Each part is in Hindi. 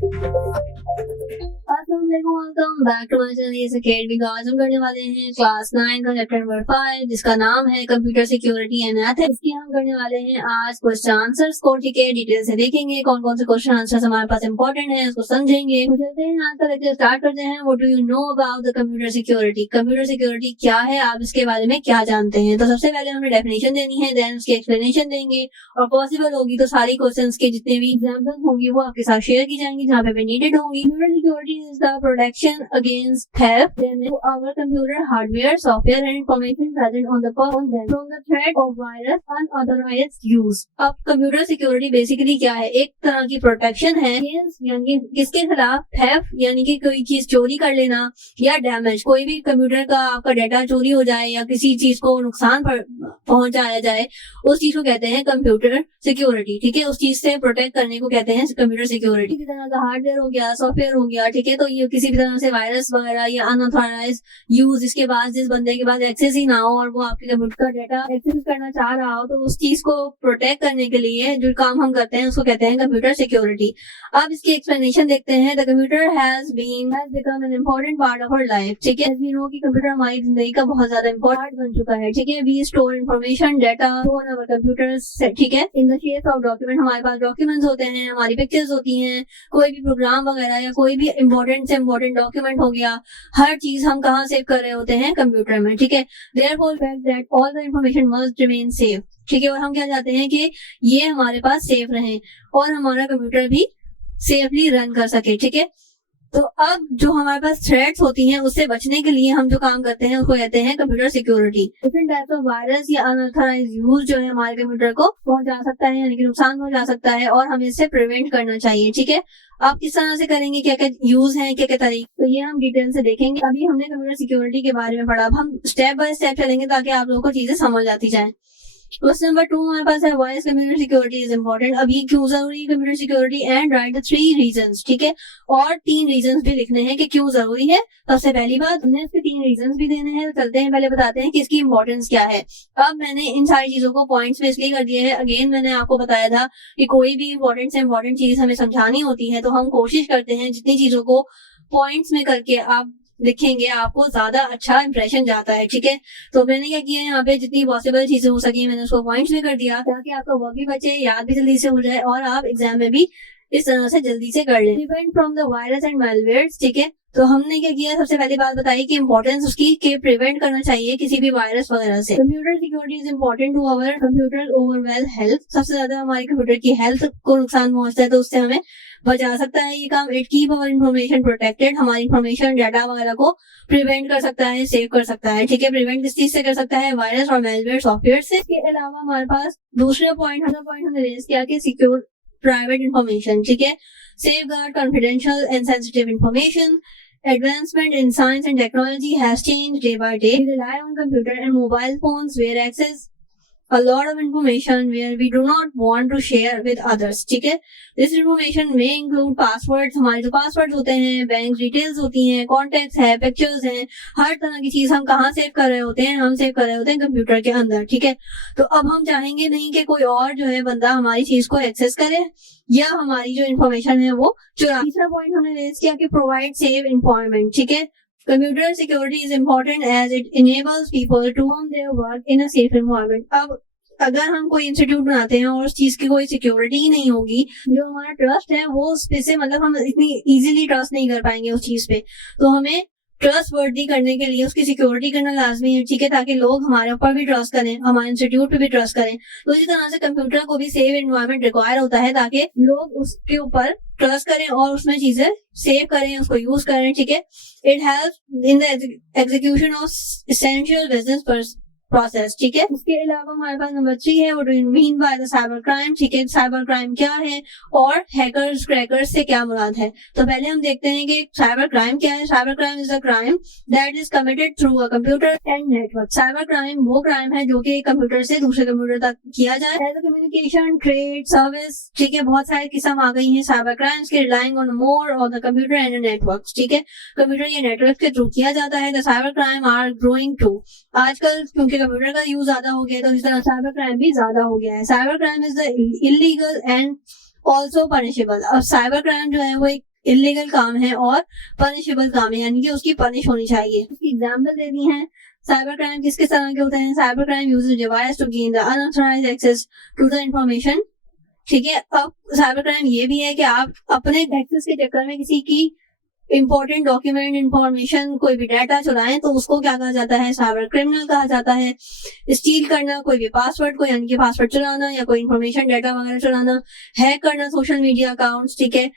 Welcome back to my channel इस अकेडमी का। आज हम करने वाले हैं क्लास 9 का चैप्टर नंबर 5 जिसका नाम है कंप्यूटर सिक्योरिटी एंड एथिक्स। इसकी हम करने वाले हैं आज क्वेश्चन आंसर्स को, ठीक है। डिटेल से देखेंगे कौन कौन से क्वेश्चन आंसर्स हमारे पास इंपॉर्टेंट है, उसको समझेंगे। तो चलते हैं आज का लेक्चर स्टार्ट करते हैं। What do you know about the computer security? Computer security क्या है, आप इसके बारे में क्या जानते हैं? तो सबसे पहले हमें डेफिनेशन देनी है, देन उसकी एक्सप्लेनेशन देंगे और पॉसिबल होगी तो सारी क्वेश्चंस के जितने भी एग्जांपल्स होंगी वो आपके साथ शेयर की जाएंगी जहाँ पे नीडेड होंगी। Computer security is the protection against theft, damage to our computer hardware, software and information present on the phone from the threat of virus, unauthorized use। अब कंप्यूटर सिक्योरिटी बेसिकली क्या है? एक तरह की प्रोटेक्शन है यानी किसके खिलाफ? थेफ्ट यानी कि कोई चीज चोरी कर लेना, या डैमेज, कोई भी कंप्यूटर का आपका डाटा चोरी हो जाए या किसी चीज को नुकसान पहुंचाया जाए, उस चीज को कहते हैं कंप्यूटर सिक्योरिटी, ठीक है। उस चीज से प्रोटेक्ट करने को कहते हैं कंप्यूटर सिक्योरिटी। किसी तरह का हार्डवेयर हो गया, सॉफ्टवेयर हो गया, ठीक है। तो ये किसी भी तरह से वायरस वगैरह या अनऑथराइज यूज, इसके बाद जिस बंदे के पास एक्सेस ही ना हो और वो आपके कंप्यूटर का डाटा एक्सेस करना चाह रहा हो, तो उस चीज को प्रोटेक्ट करने के लिए जो काम हम करते हैं उसको कहते हैं कंप्यूटर सिक्योरिटी। अब इसकी एक्सप्लेनेशन देखते हैं। The computer has become an important part of our life, ठीक है। वी नो कि कंप्यूटर हमारी जिंदगी का बहुत ज्यादा इम्पोर्टेंट बन चुका है, ठीक है। We store information data on our computers, ठीक है, in the shape of document. हमारे पास डॉक्यूमेंट्स होते हैं, हमारी पिक्चर्स होती हैं, कोई भी प्रोग्राम वगैरह या कोई भी इम्पोर्टेंट से इम्पोर्टेंट डॉक्यूमेंट हो गया, हर चीज हम कहाँ सेव कर रहे होते हैं? कंप्यूटर में, ठीक है। Therefore fact that all the information must remain safe, ठीक है। और हम क्या चाहते हैं कि ये हमारे पास सेफ रहे और हमारा कंप्यूटर भी सेफली रन कर सके, ठीक है। तो अब जो हमारे पास थ्रेट्स होती हैं उससे बचने के लिए हम जो काम करते हैं उसको कहते हैं computer security. Different types of virus या अनऑथराइज्ड यूज जो है हमारे कंप्यूटर को पहुंचा सकता है, यानी कि नुकसान पहुंचा सकता है, और हमें इससे प्रिवेंट करना चाहिए, ठीक है। आप किस तरह से करेंगे, क्या क्या यूज है, क्या क्या तरीके, तो ये हम डिटेल से देखेंगे। अभी हमने कंप्यूटर सिक्योरिटी के बारे में पढ़ा, अब हम स्टेप बाय स्टेप चलेंगे ताकि आप लोगों को चीजें समझ आती जाए। क्वेश्चन नंबर 2 हमारे पास है, why is computer security is important? अब ये क्यों जरूरी है computer security? And right the 3 reasons, ठीक है। और 3 रीजंस भी लिखने हैं कि क्यों जरूरी है। सबसे पहली बात, हमने इसके 3 रीजंस भी देने हैं। तो चलते हैं, पहले बताते हैं कि इसकी इंपॉर्टेंस क्या है। अब मैंने इन सारी चीजों को पॉइंट्स में इसलिए कर दिया है, अगेन मैंने आपको बताया था कि कोई भी इंपॉर्टेंट से इंपॉर्टेंट चीज हमें समझानी होती है तो हम कोशिश करते हैं जितनी चीजों को पॉइंट्स में करके आप लिखेंगे आपको ज्यादा अच्छा इंप्रेशन जाता है, ठीक है। तो मैंने क्या किया, यहाँ पे जितनी पॉसिबल चीजें हो सकी मैंने उसको पॉइंट्स में कर दिया ताकि आपका वर्क भी बचे, याद भी जल्दी से हो जाए और आप एग्जाम में भी इस तरह से जल्दी से कर लें। Prevent from the virus and malwares, ठीक है। तो हमने क्या किया, सबसे पहली बात बताई कि इंपॉर्टेंस उसकी के प्रिवेंट करना चाहिए किसी भी वायरस वगैरह से। Computer security is important to our computer overall health. सबसे ज्यादा हमारे कंप्यूटर की हेल्थ को नुकसान पहुंचता है तो उससे हमें बचा सकता है ये काम। It keep our information protected, हमारी इन्फॉर्मेशन डाटा वगैरह को प्रिवेंट कर सकता है, सेव कर सकता है, ठीक है। प्रिवेंट किस चीज से कर सकता है? वायरस और मेलवेयर सॉफ्टवेयर से। इसके अलावा हमारे पास दूसरा पॉइंट हमने रेज किया कि सिक्योर प्राइवेट इन्फॉर्मेशन, ठीक है। Safeguard confidential and sensitive information. Advancement in science and technology has changed day by day. We rely on computer and mobile phones where access a lot of information where we do not want to share with others, ठीक है। This information may include passwords, हमारे जो पासवर्ड होते हैं, बैंक डिटेल्स होती हैं, कॉन्टेक्ट्स है, पिक्चर्स हैं, हर तरह की चीज हम कहाँ सेव कर रहे होते हैं? हम सेव कर रहे होते हैं कंप्यूटर के अंदर, ठीक है। तो अब हम चाहेंगे नहीं कि कोई और जो है बंदा हमारी चीज को एक्सेस करे या हमारी जो इन्फॉर्मेशन है वो चुरा। तीसरा पॉइंट हमने रेज किया कि प्रोवाइड सेफ एनवायरनमेंट, ठीक है। Computer security is important as it enables people to perform their work in a safe environment. अब अगर हम कोई इंस्टीट्यूट बनाते हैं और उस चीज की कोई सिक्योरिटी ही नहीं होगी, जो हमारा ट्रस्ट है वो उस पे से मतलब हम इतनी इजीली ट्रस्ट नहीं कर पाएंगे उस चीज पे। तो हमें ट्रस्ट वर्दी करने के लिए उसकी सिक्योरिटी करना लाजमी है, ठीक है, ताकि लोग हमारे ऊपर भी ट्रस्ट करें, हमारे इंस्टीट्यूट पे भी ट्रस्ट करें। तो इसी तरह से कंप्यूटर को भी सेफ एनवायरनमेंट रिक्वायर होता है ताकि लोग उसके ऊपर ट्रस्ट करें और उसमें चीजें सेव करें, उसको यूज करें, ठीक है। It helps in the execution of essential business process, ठीक है। उसके अलावा हमारे पास नंबर 3 है, what do you mean by the cyber crime, ठीक है। साइबर क्राइम क्या है और हैकर्स क्रैकर्स से क्या मुराद है? तो पहले हम देखते हैं कि साइबर क्राइम क्या है। Cyber crime is a crime that is committed through a computer and network. Cyber crime वो क्राइम है जो कि कंप्यूटर से दूसरे कंप्यूटर तक किया जाए। कम्युनिकेशन, ट्रेड, सर्विस, ठीक है, बहुत सारी किस्म आ गई है साइबर क्राइम्स के, relying on more on the computer and network, ठीक है। कंप्यूटर या नेटवर्क के थ्रू किया जाता है। The cyber crime are growing too. आजकल क्योंकि कंप्यूटर का यूज ज्यादा हो गया तो इस तरह साइबर क्राइम भी ज्यादा हो गया है। Cyber crime is the illegal and also punishable. अब साइबर क्राइम जो है वो एक इलीगल काम है और पनिशेबल काम है, यानी कि उसकी पनिश होनी चाहिए। उसकी एग्जाम्पल दे दी है। साइबर क्राइम किस किस तरह के होते हैं? Cyber crime uses device to gain the unauthorized access to the information. ठीक है, अब साइबर क्राइम ये भी है कि आप अपने एक्सेस के चक्कर में किसी की इंपॉर्टेंट डॉक्यूमेंट, इंफॉर्मेशन, कोई भी डाटा चुराएं तो उसको क्या कहा जाता है? साइबर क्रिमिनल कहा जाता है। स्टील करना कोई भी पासवर्ड को, यानी कि पासवर्ड चुराना या कोई इंफॉर्मेशन, डाटा वगैरह चुराना, हैक करना सोशल मीडिया अकाउंट्स, ठीक है,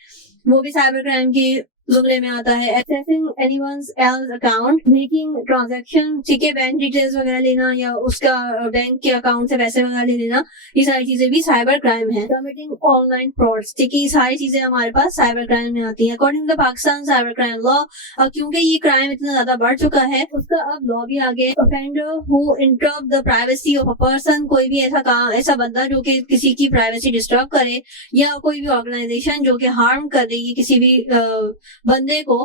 वो भी साइबर क्राइम के जुमरे में आता है। Accessing anyone's else account, making transaction, ठीक है, बैंक डिटेल्स वगैरह लेना या उसका बैंक के अकाउंट से पैसे वगैरह ले लेना, ये सारी चीजें भी साइबर क्राइम है। कमिटिंग ऑनलाइन फ्रॉड्स, ठीक है, ये सारी चीजें हमारे पास साइबर क्राइम में आती है। According to Pakistan cyber crime law, क्योंकि ये क्राइम इतना ज्यादा बढ़ चुका है, उसका अब लॉ भी आ गया। Offender who interrupt the privacy of a person, कोई भी ऐसा बंदा जो कि किसी की प्राइवेसी डिस्टर्ब करे, या कोई भी ऑर्गेनाइजेशन जो कि हार्म कर रही है किसी भी बंदे को,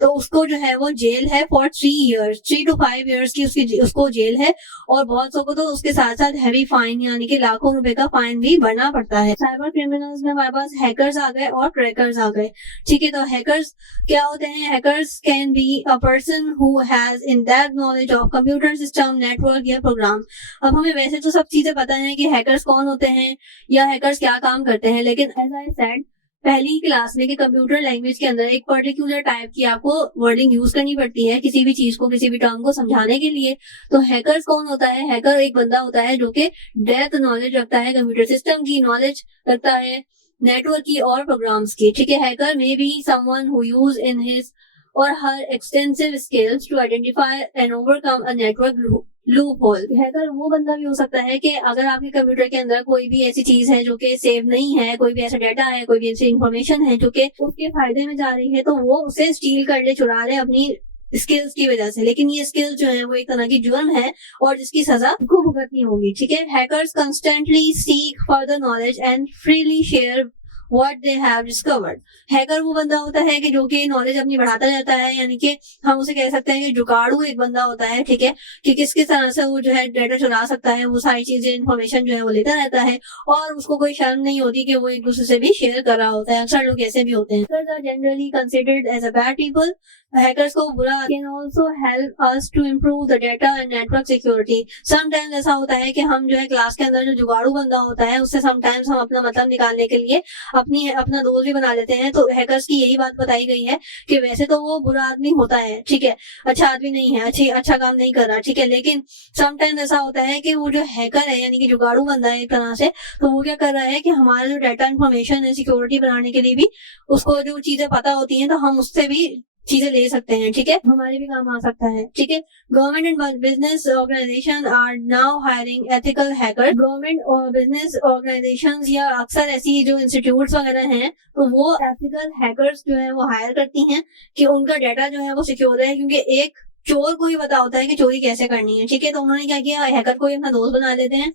तो उसको जो है वो जेल है फॉर 3 to 5 years की उसको जेल है। और बहुत सौ को तो उसके साथ साथ हैवी फाइन, यानी कि लाखों रुपए का फाइन भी भरना पड़ता है। साइबर क्रिमिनल्स में हमारे पास हैकर्स आ गए और क्रैकर्स आ गए। ठीक है, तो हैकर्स क्या होते हैं? Hackers can be a person who has in depth knowledge of computer system, network या प्रोग्राम। अब हमें वैसे तो सब चीजें पता है कि हैकर्स कौन होते हैं या हैकर्स क्या काम करते हैं, लेकिन एज आई सेड पहली ही क्लास में कि कंप्यूटर लैंग्वेज के अंदर एक पर्टिकुलर टाइप की आपको वर्डिंग यूज करनी पड़ती है किसी भी चीज को, किसी भी टर्म को समझाने के लिए। तो हैकर्स कौन होता है? हैकर एक बंदा होता है जो कि डेप्थ नॉलेज रखता है, कंप्यूटर सिस्टम की नॉलेज रखता है, नेटवर्क की और प्रोग्राम्स की। ठीक है, hacker may be someone who use in his और her extensive skills to identify and overcome a network loophole. Hacker वो बंदा भी हो सकता है कि अगर आपके कंप्यूटर के अंदर कोई भी ऐसी चीज है जो कि सेव नहीं है, कोई भी ऐसा डाटा है, कोई भी ऐसी इंफॉर्मेशन है जो कि उसके फायदे में जा रही है, तो वो उसे स्टील कर ले, चुरा ले अपनी स्किल्स की वजह से। लेकिन ये स्किल्स जो है वो एक तरह की जुर्म है और जिसकी सजा को भुगतनी होगी। ठीक है, hackers constantly seek further knowledge and freely share what they have discovered। Hacker वो बंदा होता है कि जो कि नॉलेज अपनी बढ़ाता जाता है, यानी कि हम उसे कह सकते हैं कि जुगाड़ू एक बंदा होता है। ठीक है, कि किस किस तरह से वो जो है डाटा चुरा सकता है, वो सारी चीजें, इन्फॉर्मेशन जो है वो लेता रहता है और उसको कोई शर्म नहीं होती कि वो एक दूसरे से भी शेयर कर रहा होता है। अक्सर लोग ऐसे भी होते हैं। Hackers are generally considered as a bad people. Hackers को बुरा can also help us to improve the data and network security. Sometimes ऐसा होता है कि हम जो है क्लास के अंदर जो जुगाड़ू बंदा होता है उससे समटाइम्स हम अपना मतलब निकालने के लिए अपना दोस्त भी बना लेते हैं। तो हैकर्स की यही बात बताई गई है कि वैसे तो वो बुरा आदमी होता है, ठीक है, अच्छा आदमी नहीं है, अच्छा काम नहीं कर रहा, ठीक है, लेकिन समटाइम्स ऐसा होता है कि वो जो हैकर है, यानी कि जुगाड़ू बंदा है एक तरह से, तो वो क्या कर रहा है कि हमारा जो डाटा इन्फॉर्मेशन है सिक्योरिटी बनाने के लिए भी उसको जो चीजें पता होती हैं तो हम उससे भी चीजें ले सकते हैं। ठीक है, हमारे भी काम आ सकता है। ठीक है, government and business organization are now hiring ethical hacker. Government और बिजनेस ऑर्गेनाइजेशन या अक्सर ऐसी जो इंस्टीट्यूट्स वगैरह हैं तो वो एथिकल हैकर्स जो है वो हायर करती हैं कि उनका डाटा जो है वो सिक्योर है, क्योंकि एक चोर को ही पता होता है कि चोरी कैसे करनी है। ठीक है, तो उन्होंने क्या किया, हैकर को ही अपना दोस्त बना लेते हैं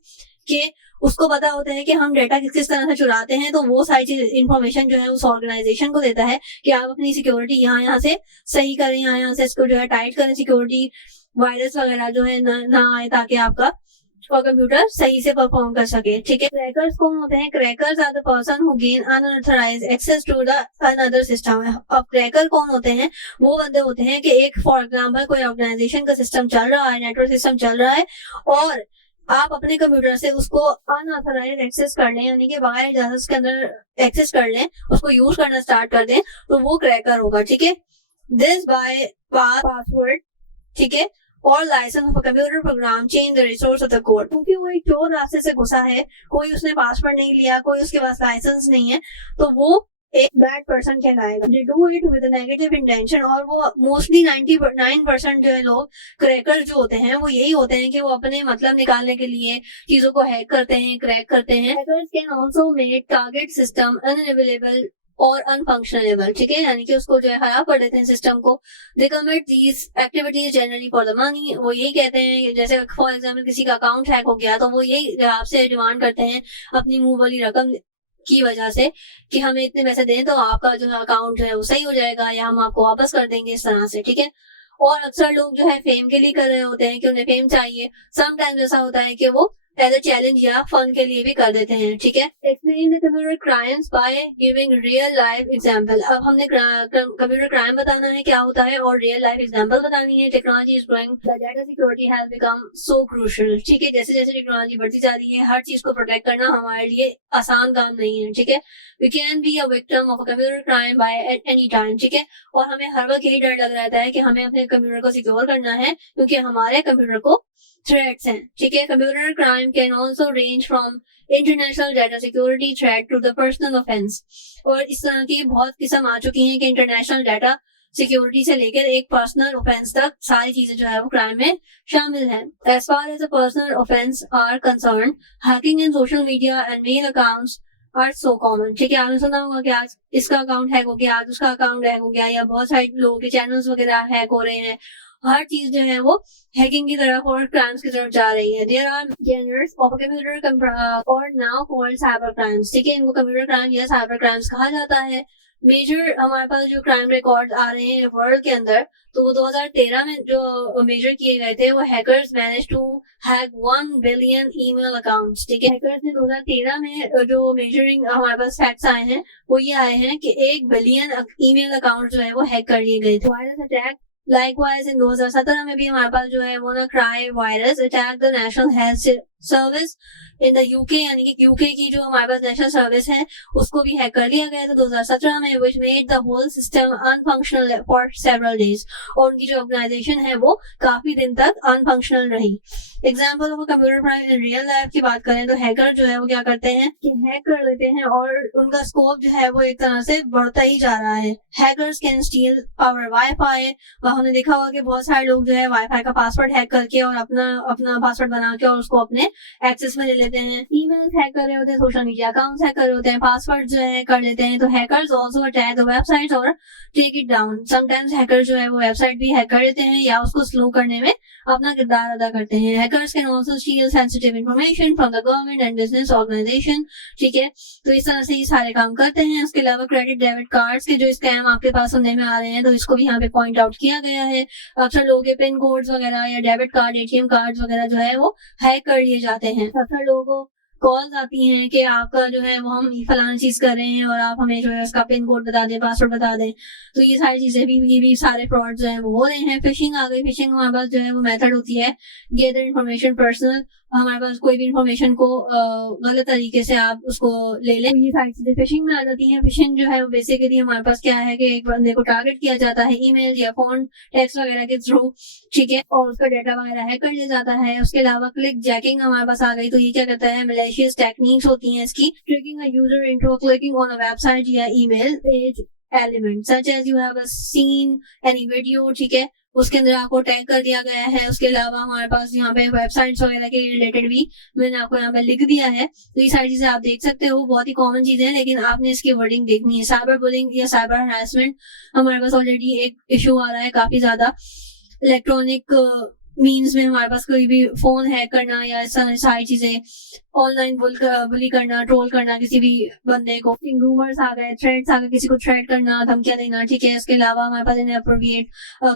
कि उसको पता होता है कि हम डाटा किस किस तरह से चुराते हैं, तो वो सारी चीज इन्फॉर्मेशन जो है उस ऑर्गेनाइजेशन को देता है कि आप अपनी सिक्योरिटी यहाँ से सही करें, यहाँ से इसको जो है टाइट करें, सिक्योरिटी वायरस वगैरह जो है ना आए, ताकि आपका कंप्यूटर सही से परफॉर्म कर सके। ठीक है, क्रैकर्स कौन होते हैं? Crackers are the person who gain unauthorized access to the another system. अब क्रैकर कौन होते हैं? वो बंदे होते हैं कि एक फॉर एग्जांपल कोई ऑर्गेनाइजेशन का सिस्टम चल रहा है, नेटवर्क सिस्टम चल रहा है और आप अपने कंप्यूटर से उसको अनऑथराइज्ड एक्सेस कर लें, यानी कि बगैर इजाजत उसके अंदर एक्सेस कर लें, उसको यूज करना स्टार्ट कर दें, तो वो क्रैकर होगा। ठीक है, दिस बाय पासवर्ड, ठीक है, और license of computer program change the resource of the code. क्योंकि वो एक चोर रास्ते से घुसा है, कोई उसने पासवर्ड नहीं लिया, कोई उसके पास लाइसेंस नहीं है, तो वो एक बैड पर्सन कहलाएगा। They do it with negative intention. और वो मोस्टली 99% जो है लोग क्रैकर जो होते हैं वो यही होते हैं कि वो अपने मतलब निकालने के लिए चीजों को हैक करते हैं, क्रैक करते हैं। Hackers can also make target system unavailable और अनफंक्शनेबल। ठीक है, यानी कि उसको जो है खराब कर देते हैं सिस्टम को। दे commit these activities generally for the money. वो यही कहते हैं, जैसे फॉर एग्जाम्पल किसी का अकाउंट हैक हो गया तो वो यही आपसे डिमांड करते हैं अपनी मुंह वाली रकम की वजह से कि हमें इतने पैसे दें तो आपका जो अकाउंट है वो सही हो जाएगा या हम आपको वापस कर देंगे, इस तरह से। ठीक है, और अक्सर लोग जो है फेम के लिए कर रहे होते हैं कि उन्हें फेम चाहिए। समटाइम्स ऐसा होता है कि वो एज अ चैलेंज या फन के लिए भी कर देते हैं, ठीक है। Explain the computer crimes by giving real life example. अब हमने कंप्यूटर क्राइम बताना है क्या होता है और रियल लाइफ एग्जांपल बतानी है। Technology is growing, the data security has become so crucial, ठीक है। जैसे जैसे टेक्नोलॉजी बढ़ती जा रही है, हर चीज को प्रोटेक्ट करना हमारे लिए आसान काम नहीं है, ठीक है। We can be a victim of a computer crime by at any time, ठीक है। और हमें हर वक्त यही डर लग रहता है कि हमें अपने कंप्यूटर को सिक्योर करना है क्योंकि हमारे कंप्यूटर को थ्रेट्स हैं, ठीक है। Computer crime can also range from international data security threat to the personal offense. और इस तरह की बहुत किस्म आ चुकी हैं कि इंटरनेशनल डाटा सिक्योरिटी से लेकर एक पर्सनल ऑफेंस तक सारी चीजें जो है वो क्राइम में शामिल है। As far as a personal offense are concern, hacking in social media and mail accounts are so common, ठीक है। आपने सुना होगा कि आज इसका अकाउंट हैक हो गया, आज उसका अकाउंट हैक हो गया, या बहुत सारे लोगों के चैनल्स वगैरह हैक हो रहे हैं। हर चीज जो है वो हैकिंग की तरफ और क्राइम्स की तरफ जा रही है। There are genres of computer और नाउ कॉल्ड साइबर क्राइम्स, ठीक है। इनको कंप्यूटर क्राइम या साइबर क्राइम्स कहा जाता है। मेजर हमारे पास जो क्राइम रिकॉर्ड आ रहे हैं वर्ल्ड के अंदर, तो वो 2013 में जो मेजर किए गए थे, वो hackers manage to hack 1 billion email accounts, ठीक है। हैकर्स ने 2013 में जो मेजरिंग हमारे पास फैक्ट्स आए हैं वो ये आए हैं कि 1 बिलियन ईमेल अकाउंट जो है वो हैक कर लिए गए थे। वायरस अटैक लाइकवाइज इन 2017 में भी हमारे पास जो है वो ना cry virus attack the national health service in the UK, यानी कि यूके की जो हमारे पास नेशनल सर्विस है उसको भी हैक कर लिया गया था 2017 में, which made the whole system unfunctional for several days. और उनकी जो ऑर्गेनाइजेशन है वो काफी दिन तक अनफंक्शनल रही। Example of computer crime in real life की बात करें तो हैकर जो है वो क्या करते हैं कि हैक कर लेते हैं और उनका स्कोप जो है वो एक तरह से बढ़ता ही जा रहा है। Hackers can steal our WiFi, हमने देखा होगा कि बहुत सारे लोग जो है वाईफाई का पासवर्ड हैक करके और अपना पासवर्ड बना के और उसको अपने एक्सेस में ले लेते हैं। ईमेल्स हैक कर रहे होते हैं, सोशल मीडिया अकाउंट्स हैक कर रहे होते हैं, पासवर्ड जो है कर लेते हैं। तो hackers also attack the websites और take it down. Sometimes hacker जो है वो वेबसाइट भी हैक कर लेते हैं या उसको स्लो करने में अपना किरदार अदा करते हैं। Hackers can also steal sensitive information from the government and business organization, ठीक है। तो इस तरह से ये सारे काम करते हैं। उसके अलावा क्रेडिट डेबिट कार्ड्स के जो स्कैम आपके पास सुनने में आ रहे हैं, तो इसको भी यहाँ पे पॉइंट आउट किया गया है। अक्सर लोगों के पिन कोड्स वगैरह या डेबिट कार्ड, एटीएम कार्ड्स वगैरह जो है वो हैक कर लिए जाते हैं। अक्सर लोगों को कॉल्स आती हैं कि आपका जो है वो हम फलाना चीज कर रहे हैं और आप हमें जो है उसका पिन कोड बता दें, पासवर्ड बता दें। तो ये सारी चीजें भी सारे फ्रॉड जो है वो हो रहे हैं। फिशिंग आ गई। फिशिंग हमारे पास जो है वो मेथड होती है गेदर इन्फॉर्मेशन पर्सनल, हमारे पास कोई भी इन्फॉर्मेशन को गलत तरीके से आप उसको ले लें, ये सारी चीजें फिशिंग में आ जाती हैं। फिशिंग जो है वो बेसिकली हमारे पास क्या है कि एक बंदे को टारगेट किया जाता है ईमेल या फोन टेक्स्ट वगैरह के थ्रू, ठीक है, और उसका डाटा वगैरह हैक कर लिया जाता है। उसके अलावा क्लिक जैकिंग हमारे पास आ गई। तो ये क्या कहता है, मलेशियस टेक्निक्स होती हैं इसकी। Tricking a user into clicking on a website या email page element such as you have seen any video, ठीक है, उसके अंदर आपको टैग कर दिया गया है। उसके अलावा हमारे पास यहाँ पे वेबसाइट्स वगैरह के रिलेटेड भी मैंने आपको यहाँ पे लिख दिया है। तो ये सारी चीजें आप देख सकते हो, बहुत ही कॉमन चीजें हैं, लेकिन आपने इसकी वर्डिंग देखनी है। साइबर बुलिंग या साइबर हरासमेंट हमारे पास ऑलरेडी एक इशू आ रहा है काफी ज्यादा। इलेक्ट्रॉनिक मीन्स में हमारे पास कोई भी फोन हैक करना या ऐसा सारी चीजें, ऑनलाइन बुली करना, ट्रोल करना किसी भी बंदे को, रूमर्स आ गए, थ्रेड्स आ गए, किसी को थ्रेड करना, धमकियां देना, ठीक है। इसके अलावा हमारे पास इनअप्रोप्रिएट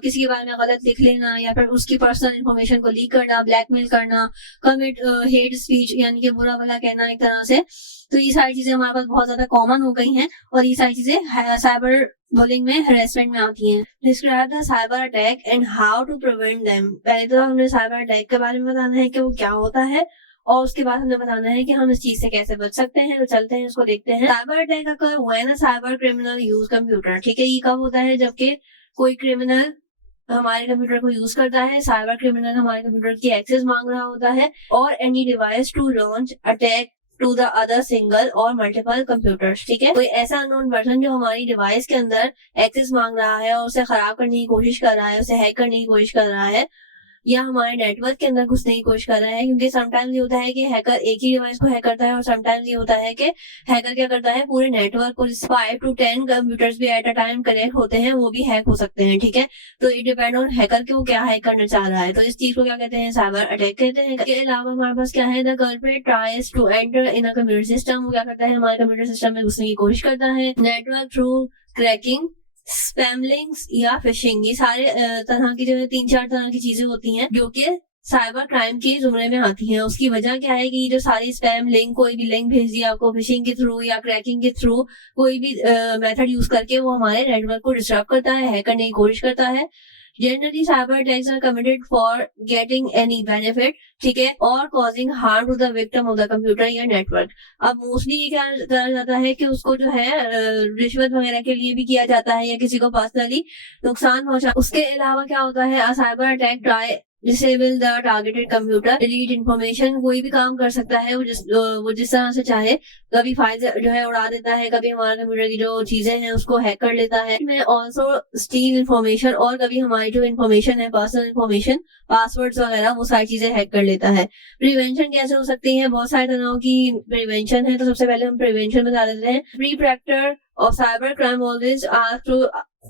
किसी के बारे में गलत लिख लेना या फिर उसकी पर्सनल इन्फॉर्मेशन को लीक करना, ब्लैकमेल करना, कमिट हेट स्पीच यानी कि बुरा भला कहना एक तरह से। तो ये सारी चीजें हमारे पास बहुत ज्यादा कॉमन हो गई हैं और ये सारी चीजें साइबर बुलिंग में हरेसमेंट में आती हैं। Describe the cyber attack and how to prevent them. पहले तो हमने साइबर अटैक के बारे में बताना है कि वो क्या होता है और उसके बाद हमें बताना है कि हम इस चीज से कैसे बच सकते हैं। तो चलते हैं उसको देखते हैं। Cyber attack occur when a cyber criminal use computer, ठीक है। ये कब होता है, जबकि कोई क्रिमिनल हमारे कंप्यूटर को यूज करता है, साइबर क्रिमिनल हमारे कंप्यूटर की एक्सेस मांग रहा होता है, और any device to launch attack to the other single और मल्टीपल कंप्यूटर्स, ठीक है। कोई ऐसा अननोन पर्सन जो हमारी डिवाइस के अंदर एक्सेस मांग रहा है और उसे खराब करने की कोशिश कर रहा है, उसे हैक करने की कोशिश कर रहा है या हमारे नेटवर्क के अंदर घुसने की कोशिश कर रहा है। क्योंकि समटाइम्स ये होता है कि हैकर एक ही डिवाइस को हैक करता है और समटाइम्स ये होता है कि हैकर क्या करता है, पूरे नेटवर्क और 5 to 10 कंप्यूटर्स भी एट अ टाइम कनेक्ट होते हैं, वो भी हैक हो सकते हैं, ठीक है। तो इट डिपेंड ऑन हैकर कि वो क्या हैक करना चाह रहा है। तो इस चीज को क्या कहते हैं, साइबर अटैक कहते हैं। इसके अलावा हमारे पास क्या है, the culprit tries to enter in a computer system. वो क्या करता है, हमारे कंप्यूटर सिस्टम में घुसने की कोशिश करता है। Network through cracking, spam links या फिशिंग, ये सारे तरह की जो है 3-4 तरह की चीजें होती हैं जो कि साइबर क्राइम के जुमरे में आती हैं। उसकी वजह क्या है कि जो सारी स्पैम लिंक, कोई भी लिंक भेज दिया आपको फिशिंग के थ्रू या क्रैकिंग के थ्रू, कोई भी मेथड यूज करके वो हमारे नेटवर्क को डिस्टर्ब करता है, हैक करने की कोशिश करता है। Generally cyber attacks are committed for getting any benefit, ठीक है, और causing harm to the victim of the computer या नेटवर्क। अब मोस्टली ये क्या करा जाता है कि उसको जो है रिश्वत वगैरह के लिए भी किया जाता है या किसी को पर्सनली नुकसान पहुंचा। उसके अलावा क्या होता है, cyber attack try disable the targeted computer, delete information. कोई भी काम कर सकता है वो जिस तरह से चाहे। कभी फाइल जो है उड़ा देता है, कभी हमारे कंप्यूटर की जो चीजें हैं उसको हैक कर लेता है, मैं ऑल्सो स्टील इन्फॉर्मेशन, और कभी हमारी जो इन्फॉर्मेशन है, पर्सनल इन्फॉर्मेशन, पासवर्ड्स वगैरह, वो सारी चीजें हैक कर लेता है। प्रिवेंशन कैसे हो सकती है, बहुत सारे तरह की प्रिवेंशन है। तो सबसे पहले हम प्रिवेंशन बता देते हैं। Perpetrator of cyber crime always ask to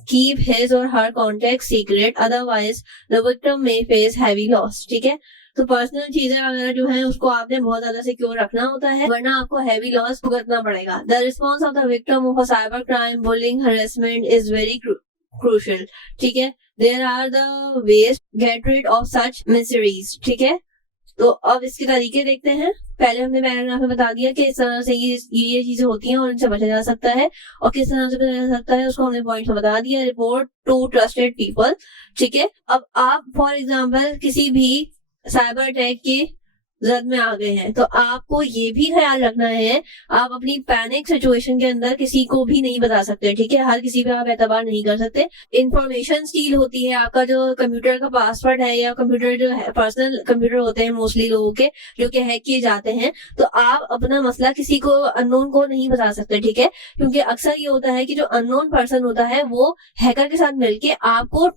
keep his or her contact secret, otherwise the victim may face heavy loss, ठीक है। तो पर्सनल चीजें वगैरह जो है उसको आपने बहुत ज्यादा सिक्योर रखना होता है, वरना आपको हैवी लॉस भुगतना पड़ेगा। The response of the victim of a cyber crime, bullying, harassment is very crucial, ठीक है। There are the ways get rid of such miseries, ठीक है। तो अब इसके तरीके देखते हैं। पहले हमने पैराग्राफ में बता दिया कि इस तरह से ये चीजें होती हैं और इनसे बचा जा सकता है, और किस तरह से बचा जा सकता है उसको हमने पॉइंट में बता दिया। रिपोर्ट टू ट्रस्टेड पीपल, ठीक है। अब आप फॉर एग्जांपल किसी भी साइबर अटैक के जद में आ गए हैं, तो आपको ये भी ख्याल रखना है, आप अपनी पैनिक सिचुएशन के अंदर किसी को भी नहीं बता सकते, ठीक है। हर किसी पे आप एतबार नहीं कर सकते। इंफॉर्मेशन स्टील होती है, आपका जो कंप्यूटर का पासवर्ड है या कंप्यूटर जो है, पर्सनल कंप्यूटर होते हैं मोस्टली लोगों के जो कि हैक किए जाते हैं, तो आप अपना मसला किसी को, अननोन को नहीं बता सकते, ठीक है। क्योंकि अक्सर ये होता है कि जो अननोन पर्सन होता है वो हैकर के साथ मिलके आपको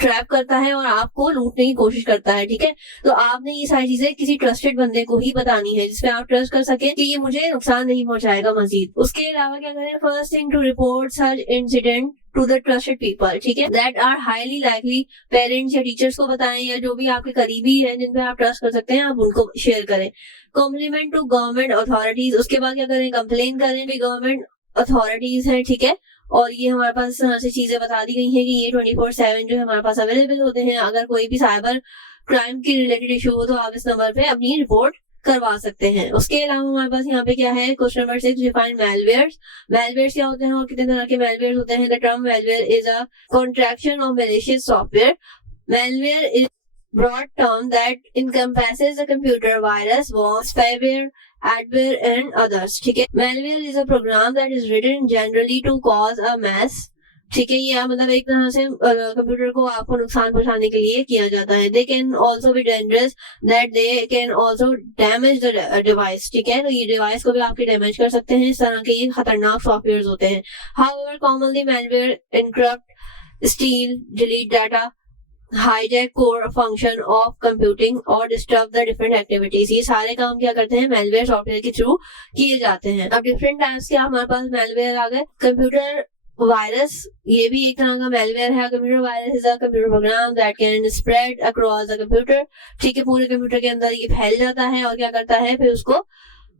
ट्रैप करता है और आपको लूटने की कोशिश करता है, ठीक है। तो आपने ये सारी चीजें किसी ट्रस्टेड बंदे को ही बतानी है, जिसपे आप ट्रस्ट कर सके कि ये मुझे नुकसान नहीं पहुंचाएगा मजीद। उसके अलावा क्या करें, first thing to report such incident to the trusted people, ठीक है, that are highly likely. Parents या टीचर्स को बताएं, या जो भी आपके करीबी हैं जिन पे आप ट्रस्ट कर सकते हैं, आप उनको शेयर करें। कॉम्प्लीमेंट टू गवर्नमेंट अथॉरिटीज, उसके बाद क्या करें, कंप्लेन करें भी गवर्नमेंट अथॉरिटीज है, ठीक है। और ये हमारे पास इस तरह से चीजें बता दी गई हैं कि ये 24/7 जो हमारे पास अवेलेबल होते हैं। अगर कोई भी साइबर क्राइम की रिलेटेड इशू हो तो आप इस नंबर पे अपनी रिपोर्ट करवा सकते हैं। उसके अलावा हमारे पास यहाँ पे क्या है, question number 6, define malwares. Malwares क्या होते हैं और कितने तरह के मेलवेयर्स होते हैं। The term malware is a contraction of malicious software. Malware is broad term that encompasses the computer virus, worms, spyware, adware and others, ठीक है। Malware is a program that is written generally to cause a mess, ठीक है। ये मतलब एक तरह से कंप्यूटर को आपको नुकसान पहुंचाने के लिए किया जाता है। They can also be dangerous, that they can also damage the device, ठीक है। तो ये डिवाइस को भी आपके डैमेज कर सकते हैं। इस तरह के ये खतरनाक सॉफ्टवेयर होते हैं। However, commonly malware encrypt, steal, delete data, hijack core function of computing और डिस्टर्ब द डिफरेंट एक्टिविटीज। ये सारे काम क्या करते हैं, मेलवेयर सॉफ्टवेयर के थ्रू किए जाते हैं। अब डिफरेंट टाइप्स के हमारे पास मेलवेयर आ गए। कंप्यूटर वायरस, ये भी एक तरह का मेलवेयर है। Computer virus is a computer program that can spread across the computer, ठीक है। पूरे कंप्यूटर के अंदर ये फैल जाता है और क्या करता है, फिर उसको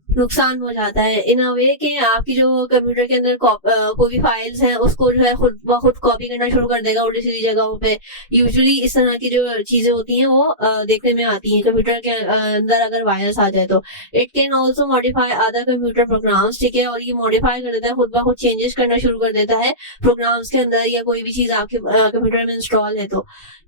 नुकसान हो जाता है। इन अ वे कि आपकी जो कंप्यूटर के अंदर कोई भी फाइल्स हैं उसको जो है खुद ब खुद कॉपी करना शुरू कर देगा उल्टी सीधी जगहों पे। यूजुअली इस तरह की जो चीजें होती हैं वो देखने में आती हैं कंप्यूटर के अंदर अगर वायरस आ जाए तो। It can also modify other computer programs, ठीक है। और ये मॉडिफाई कर देता है, खुद ब खुद चेंजेस करना शुरू कर देता है प्रोग्राम्स के अंदर, या कोई भी चीज आपके कंप्यूटर में इंस्टॉल है तो।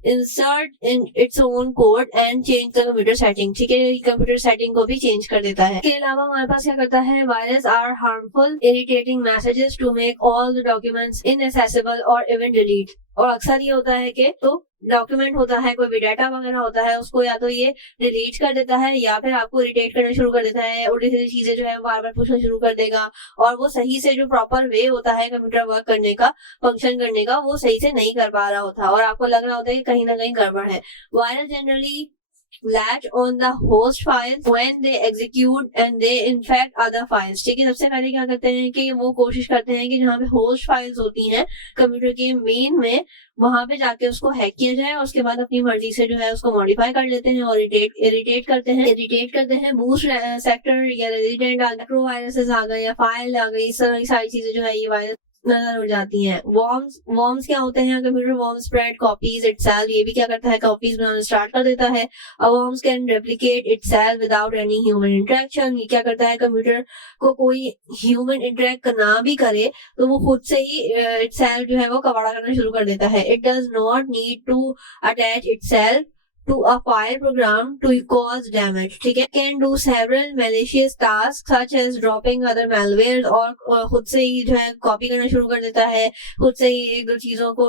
Insert in its own code and change the computer setting, ठीक है। कंप्यूटर सेटिंग को भी चेंज कर देता है। इसके अलावा हमारे पास क्या करता है, virus are harmful irritating messages to make all the documents inaccessible और इवन डिलीट। और अक्सर ये होता है कि तो डॉक्यूमेंट होता है, कोई भी डाटा वगैरह होता है, उसको या तो ये डिलीट कर देता है या फिर आपको इरिटेट करना शुरू कर देता है। उल्टी सीधी चीजें जो है बार बार पूछना शुरू कर देगा, और वो सही से जो प्रॉपर वे होता है कंप्यूटर वर्क करने का, फंक्शन करने का, वो सही से नहीं कर पा रहा होता और आपको लग रहा होता है कि कहीं ना कहीं गड़बड़ है। Virus generally latch on the host files when they execute and they infect other files, ठीक है। सबसे पहले क्या करते हैं कि वो कोशिश करते हैं कि जहाँ पे होस्ट फाइल्स होती हैं कंप्यूटर के मेन में, वहां पे जाके उसको हैक किया जाए और उसके बाद अपनी मर्जी से जो है उसको मॉडिफाई कर लेते हैं और इरिटेट करते हैं। बूस्ट सेक्टर या रेजिडेंट आ गए, वायरसेस आ गए या फाइल आ गई, इस तरह की सारी चीजें जो है ये वायरस नजर उड़ जाती हैं। वर्म्स क्या होते हैं? Computer worm spread copies itself, ये भी क्या करता है? कॉपीज बनाना स्टार्ट कर देता है। Worms can replicate itself without any human interaction, ये क्या करता है? कंप्यूटर को कोई ह्यूमन इंटरेक्ट ना भी करे तो वो खुद से ही इटसेल्फ जो है वो कबाड़ा करना शुरू कर देता है। It does not need to attach itself to a file program to cause damage, ठीक है। Can do several malicious tasks such as dropping other malware, और खुद से ही जो है कॉपी करना शुरू कर देता है, खुद से ही एक दो चीजों को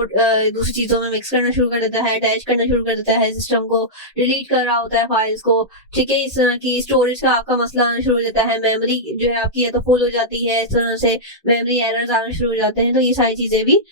दूसरी चीजों में मिक्स करना शुरू कर देता है, अटैच करना शुरू कर देता है, सिस्टम को डिलीट कर रहा होता है फाइल्स को, ठीक है। इस तरह की स्टोरेज का आपका मसला आना शुरू हो जाता है, मेमोरी जो है आपकी है तो फुल हो जाती है, इस तरह से मेमोरी एरर्स आना शुरू हो जाते हैं। तो ये सारी चीजें भी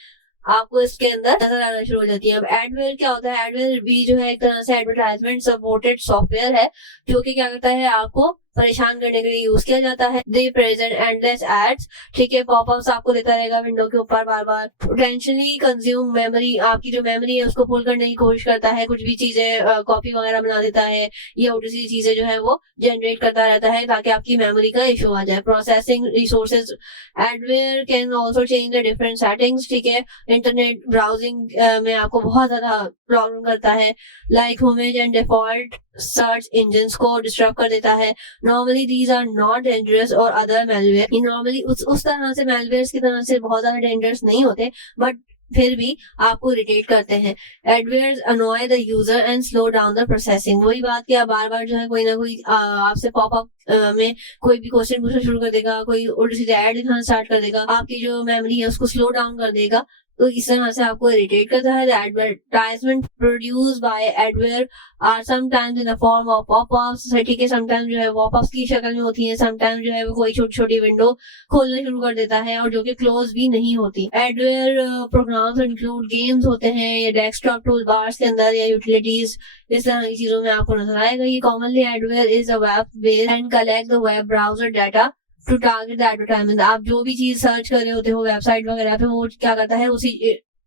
आपको इसके अंदर नजर आना शुरू हो जाती है। अब एडवेयर क्या होता है? एडवेयर भी जो है एक तरह से एडवर्टाइजमेंट सपोर्टेड सॉफ्टवेयर है, जो कि क्या करता है? आपको परेशान करने के लिए यूज किया जाता है। दे प्रेजेंट एंडलेस एड्स, ठीक है, पॉपअप्स आपको देता रहेगा विंडो के ऊपर बार बार। पोटेंशियली कंज्यूम मेमोरी, आपकी जो मेमोरी है उसको फुल करने की कोशिश करता है, कुछ भी चीजें कॉपी वगैरह बना देता है, ये दूसरी चीजें जो है वो जनरेट करता रहता है ताकि आपकी मेमोरी का इशू आ जाए। Processing resources, adware can also change the different settings, ठीक है। इंटरनेट ब्राउजिंग में आपको बहुत ज्यादा प्रॉब्लम करता है, like homepage and default search engines को डिस्टर्ब कर देता है। Normally these are not dangerous और अदर मेलवेयर, ये नॉर्मली उस तरह से मेलवेयर्स की तरह से बहुत ज्यादा डेंजरस नहीं होते, बट फिर भी आपको इरिटेट करते हैं। Adwares annoy the user and slow down the processing, वही बात कि आप बार बार जो है कोई ना कोई आपसे पॉपअप में कोई भी क्वेश्चन पूछना शुरू कर देगा, कोई उल्टी सीधी ऐड दिखाना स्टार्ट कर देगा, आपकी जो मेमोरी है उसको स्लो डाउन कर देगा, तो इस तरह से आपको इरिटेट करता है। Advertisement produce by adware are sometimes in the form of popups, ठीक है, समटाइम्स जो है पॉपअप्स की शक्ल में होती है, समटाइम्स जो है वो कोई छोटी छोटी विंडो खोलना शुरू कर देता है और जो कि क्लोज भी नहीं होती। एडवेयर प्रोग्राम्स इंक्लूड गेम्स होते हैं या डेस्कटॉप टूल बार्स के अंदर या यूटिलिटीज, इस तरह की चीजों में आपको नजर आएगा। ये commonly adware is a web based and collect the web browser data to target the advertisement, आप जो भी चीज सर्च कर रहे होते हो वेबसाइट वगैरह पे, वो क्या करता है?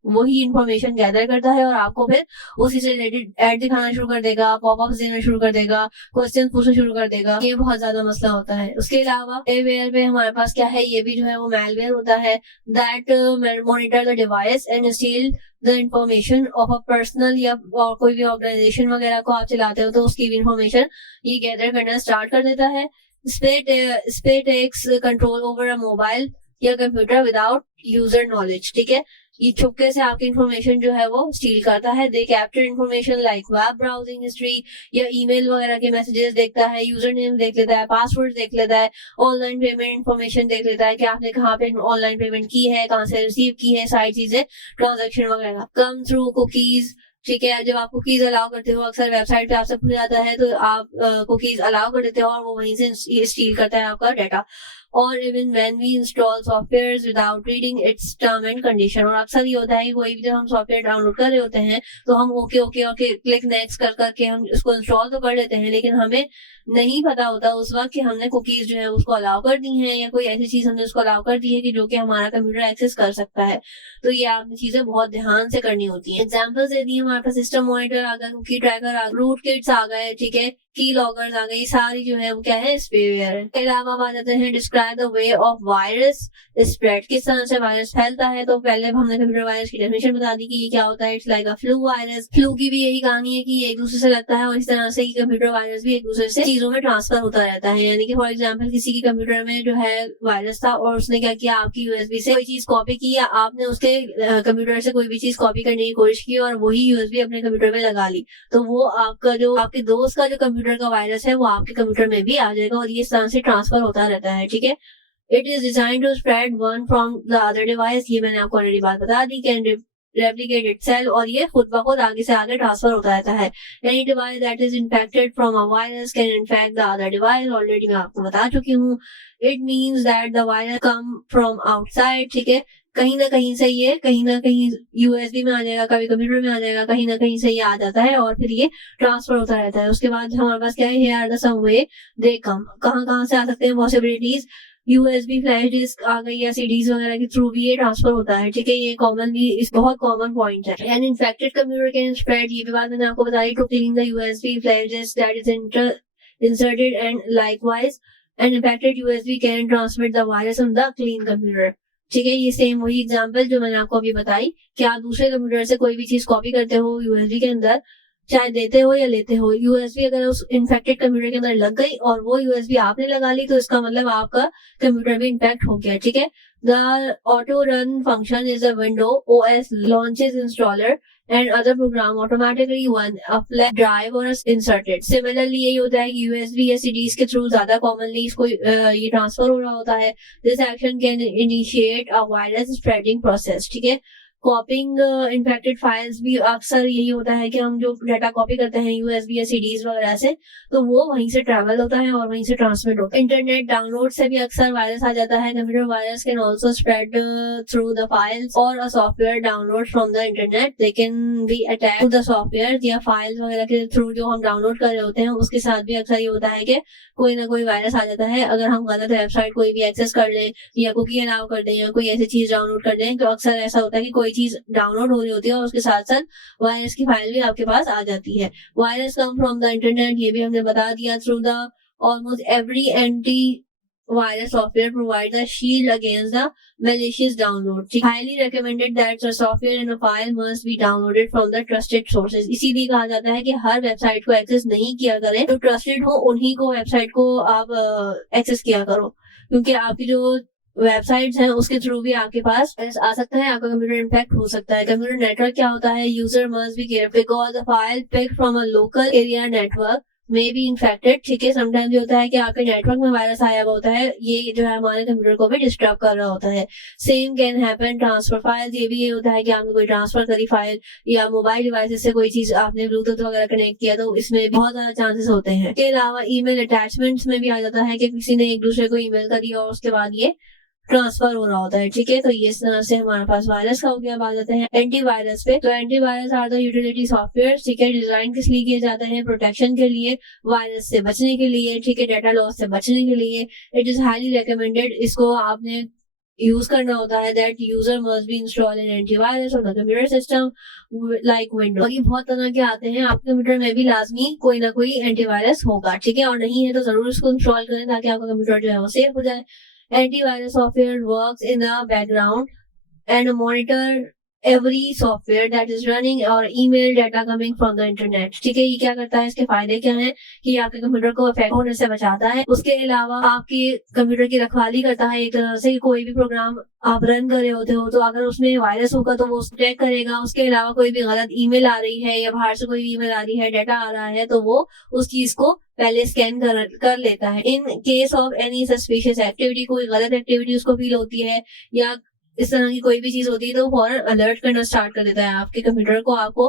वही इंफॉर्मेशन गैदर करता है और आपको फिर उसी से रिलेटेड ऐड दिखाना शुरू कर देगा, पॉपअप्स देना शुरू कर देगा, क्वेश्चन पूछना शुरू कर देगा। ये बहुत ज्यादा मसला होता है। उसके अलावा एवेयर पे हमारे पास क्या है? ये भी जो है वो मेलवेयर होता है, that monitor the device and steel the information of a personal, या और कोई भी ऑर्गेनाइजेशन वगैरह को आप चलाते हो तो उसकी भी इंफॉर्मेशन ये गैदर करना स्टार्ट कर देता है। Spy takes control over a mobile or computer without user knowledge, ठीक है। ये चुपके से आपकी इंफॉर्मेशन जो है वो स्टील करता है। They capture information like web browsing history या ईमेल वगैरह के मैसेजेस देखता है, यूजर नेम देख लेता है, पासवर्ड देख लेता है, ऑनलाइन पेमेंट इंफॉर्मेशन देख लेता है कि आपने कहाँ पे ऑनलाइन पेमेंट की है, कहाँ से रिसीव की है, सारी चीजें, ट्रांजेक्शन वगैरह। कम थ्रू कुकीज, ठीक है, जब आप कुकीज अलाउ करते हो, अक्सर वेबसाइट पे आपसे पूछ जाता है तो आप कुकीज अलाउ कर देते हो और वो वहीं से स्टील करता है आपका डाटा। और even when we install software without reading its term and condition, और अक्सर ये होता है कि कोई भी जब हम सॉफ्टवेयर डाउनलोड कर रहे होते हैं तो हम okay okay okay click next कर करके हम इसको इंस्टॉल तो कर लेते हैं, लेकिन हमें नहीं पता होता उस वक्त कि हमने कुकीज जो है उसको अलाउ कर दी है या कोई ऐसी चीज हमने उसको अलाउ कर दी है कि जो कि हमारा कंप्यूटर एक्सेस कर सकता है। तो ये आपने चीजें बहुत ध्यान से करनी होती है। एग्जाम्पल्स दे दी हमारे पास, सिस्टम मॉनिटर आ गया, कुकी ट्रैकर आ गया, रूट किट्स आ गए, ठीक है, की लॉगर्स आ गए, ये सारी जो है वो क्या है? स्पेवेयर है। इसके अलावा आ जाते हैं describe the way of virus spread, किस तरह से वायरस फैलता है। तो पहले हमने कंप्यूटर वायरस की डेफिनेशन बता दी कि ये क्या होता है, it's like a flu virus. Flu की भी यही कहानी है कि ये एक दूसरे से लगता है और इस तरह से कंप्यूटर वायरस भी एक दूसरे से चीजों में ट्रांसफर होता रहता है। यानी कि फॉर एग्जाम्पल किसी के कंप्यूटर में जो है वायरस था और उसने क्या किया, आपकी यूएसबी से कोई चीज कॉपी की या आपने उसके कंप्यूटर से कोई भी चीज कॉपी करने की कोशिश की और वही यूएसबी अपने कंप्यूटर में लगा ली, तो वो आपका जो आपके दोस्त का जो कंप्यूटर का वायरस है वो आपके कंप्यूटर में भी आ जाएगा और ये इस तरह से ट्रांसफर होता रहता है, ठीक है। It is design to spread one from the other device, ये मैंने आपको ऑलरेडी बात बता दी, कैन रेप्लिकेट इटसेल्फ, और ये खुद ब खुद आगे से आगे ट्रांसफर होता रहता है। Any device that is infected from a virus can infect the other device, already मैं आपको बता चुकी हूँ। It means that the virus come from outside, ठीक है, कहीं ना कहीं से ये कहीं ना कहीं यूएसबी में आ जाएगा, कभी कंप्यूटर में आ जाएगा, कहीं ना कहीं से ये आ जाता है और फिर ये ट्रांसफर होता रहता है। उसके बाद हमारे पास क्या है, हियर आर द सम वे दे कम, कहाँ कहाँ से आ सकते हैं पॉसिबिलिटीज। यूएसबी फ्लैश डिस्क आ गई या सीडीज वगैरह के थ्रू भी ये ट्रांसफर होता है, ठीक है, ये कॉमनली बहुत कॉमन पॉइंट है। An infected computer can spread, ये भी बात मैंने आपको बताई, to clean the USB flash disk that is inserted and likewise an infected USB can transmit the virus on the clean computer, ठीक है। ये सेम वही एग्जांपल जो मैंने आपको अभी बताई कि आप दूसरे कंप्यूटर से कोई भी चीज कॉपी करते हो यूएसबी के अंदर, चाहे देते हो या लेते हो, यूएसबी अगर उस इन्फेक्टेड कंप्यूटर के अंदर लग गई और वो यूएसबी आपने लगा ली तो इसका मतलब आपका कंप्यूटर भी इन्फेक्ट हो गया। ठीक है। The auto run function is a window OS launches installer and other program automatically when a flash drive or inserted. Similarly यही होता है कि USB या CDs के थ्रू ज्यादा कॉमनली इसको ये ट्रांसफर हो रहा होता है। This action can initiate a virus spreading process. ठीक है। कॉपिंग इन्फेक्टेड फाइल्स भी अक्सर यही होता है कि हम जो डाटा कॉपी करते हैं यूएसबी या सीडीज वगैरह से, तो वो वहीं से ट्रैवल होता है और वहीं से ट्रांसमिट होता है। इंटरनेट डाउनलोड से भी अक्सर वायरस आ जाता है। Computer virus can also spread through the files और a software download from the internet. They can be attack to the software या फाइल्स वगैरह के थ्रू जो हम डाउनलोड कर रहे होते हैं उसके साथ भी अक्सर ये होता है कि कोई ना कोई वायरस आ जाता है। अगर हम गलत वेबसाइट कोई भी एक्सेस कर लें या कुकी अलाउ कर दें या कोई ऐसी चीज डाउनलोड कर दें तो अक्सर ऐसा होता है कि कोई चीज डाउनलोड हो रही होती है और उसके साथ साथ वायरस की फाइल भी आपके पास आ जाती है। Virus come from the internet, ये भी हमने बता दिया। Through the almost every anti virus software provides a shield against the malicious download. Highly recommended that the software in a file must be downloaded from the trusted sources. इसीलिए कहा जाता है कि हर वेबसाइट को एक्सेस नहीं किया करें, जो ट्रस्टेड हो उन्हीं को वेबसाइट को आप एक्सेस किया करो, क्योंकि आपकी जो वेबसाइट्स हैं उसके थ्रू भी आपके पास आ सकता है, आपका कंप्यूटर इम्पैक्ट हो सकता है। कंप्यूटर नेटवर्क क्या होता है? User must be careful because the file pick from a local area network may be infected. ठीक है। समटाइम्स ये होता है कि आपके नेटवर्क में वायरस आया हुआ होता है, ये जो है हमारे कंप्यूटर को भी डिस्टर्ब कर रहा होता है। Same can happen transfer files, ये भी ये होता है कि आपने कोई ट्रांसफर करी फाइल या मोबाइल डिवाइसेस से कोई चीज आपने ब्लूटूथ वगैरह कनेक्ट किया तो इसमें बहुत ज्यादा चांसेस होते हैं। इसके अलावा ईमेल अटैचमेंट्स में भी आ जाता है कि किसी ने एक दूसरे को ईमेल कर दिया और उसके बाद ये ट्रांसफर हो रहा होता है। ठीक है। तो ये इस तरह से हमारे पास वायरस का हो गया। बात जाते हैं एंटीवायरस पे। तो antivirus are the utility software. ठीक है। डिजाइन किस लिए किए जाते हैं? प्रोटेक्शन के लिए, वायरस से बचने के लिए, ठीक है, डाटा लॉस से बचने के लिए। इट इज हाईली रिकमेंडेड, इसको आपने यूज करना होता है। That user must B install in antivirus on the computer system like Windows. ये बहुत तरह के आते हैं, आपके कंप्यूटर में भी लाजमी कोई ना कोई एंटीवायरस होगा। ठीक है। और नहीं है तो जरूर इसको इंस्टॉल करें ताकि आपका कंप्यूटर जो है वो सेफ हो जाए। Antivirus software works in the background and monitor every software that is running or email data coming from the internet. ठीक है। ये क्या करता है? इसके फायदे क्या हैं? कि आपके कंप्यूटर को अफेक्ट होने से बचाता है। उसके अलावा आपके कंप्यूटर की रखवाली करता है एक तरह से। कोई भी प्रोग्राम आप रन कर रहे होते हो तो अगर उसमें वायरस होगा तो वो चेक करेगा। उसके अलावा कोई भी गलत ईमेल आ रही है या बाहर से कोई ईमेल आ रही है, डाटा आ रहा है, तो वो उस चीज को पहले स्कैन कर लेता है। In case of any suspicious activity, कोई गलत एक्टिविटी उसको फील होती है या इस तरह की कोई भी चीज होती है तो फौरन अलर्ट करना स्टार्ट कर देता है आपके कंप्यूटर को आपको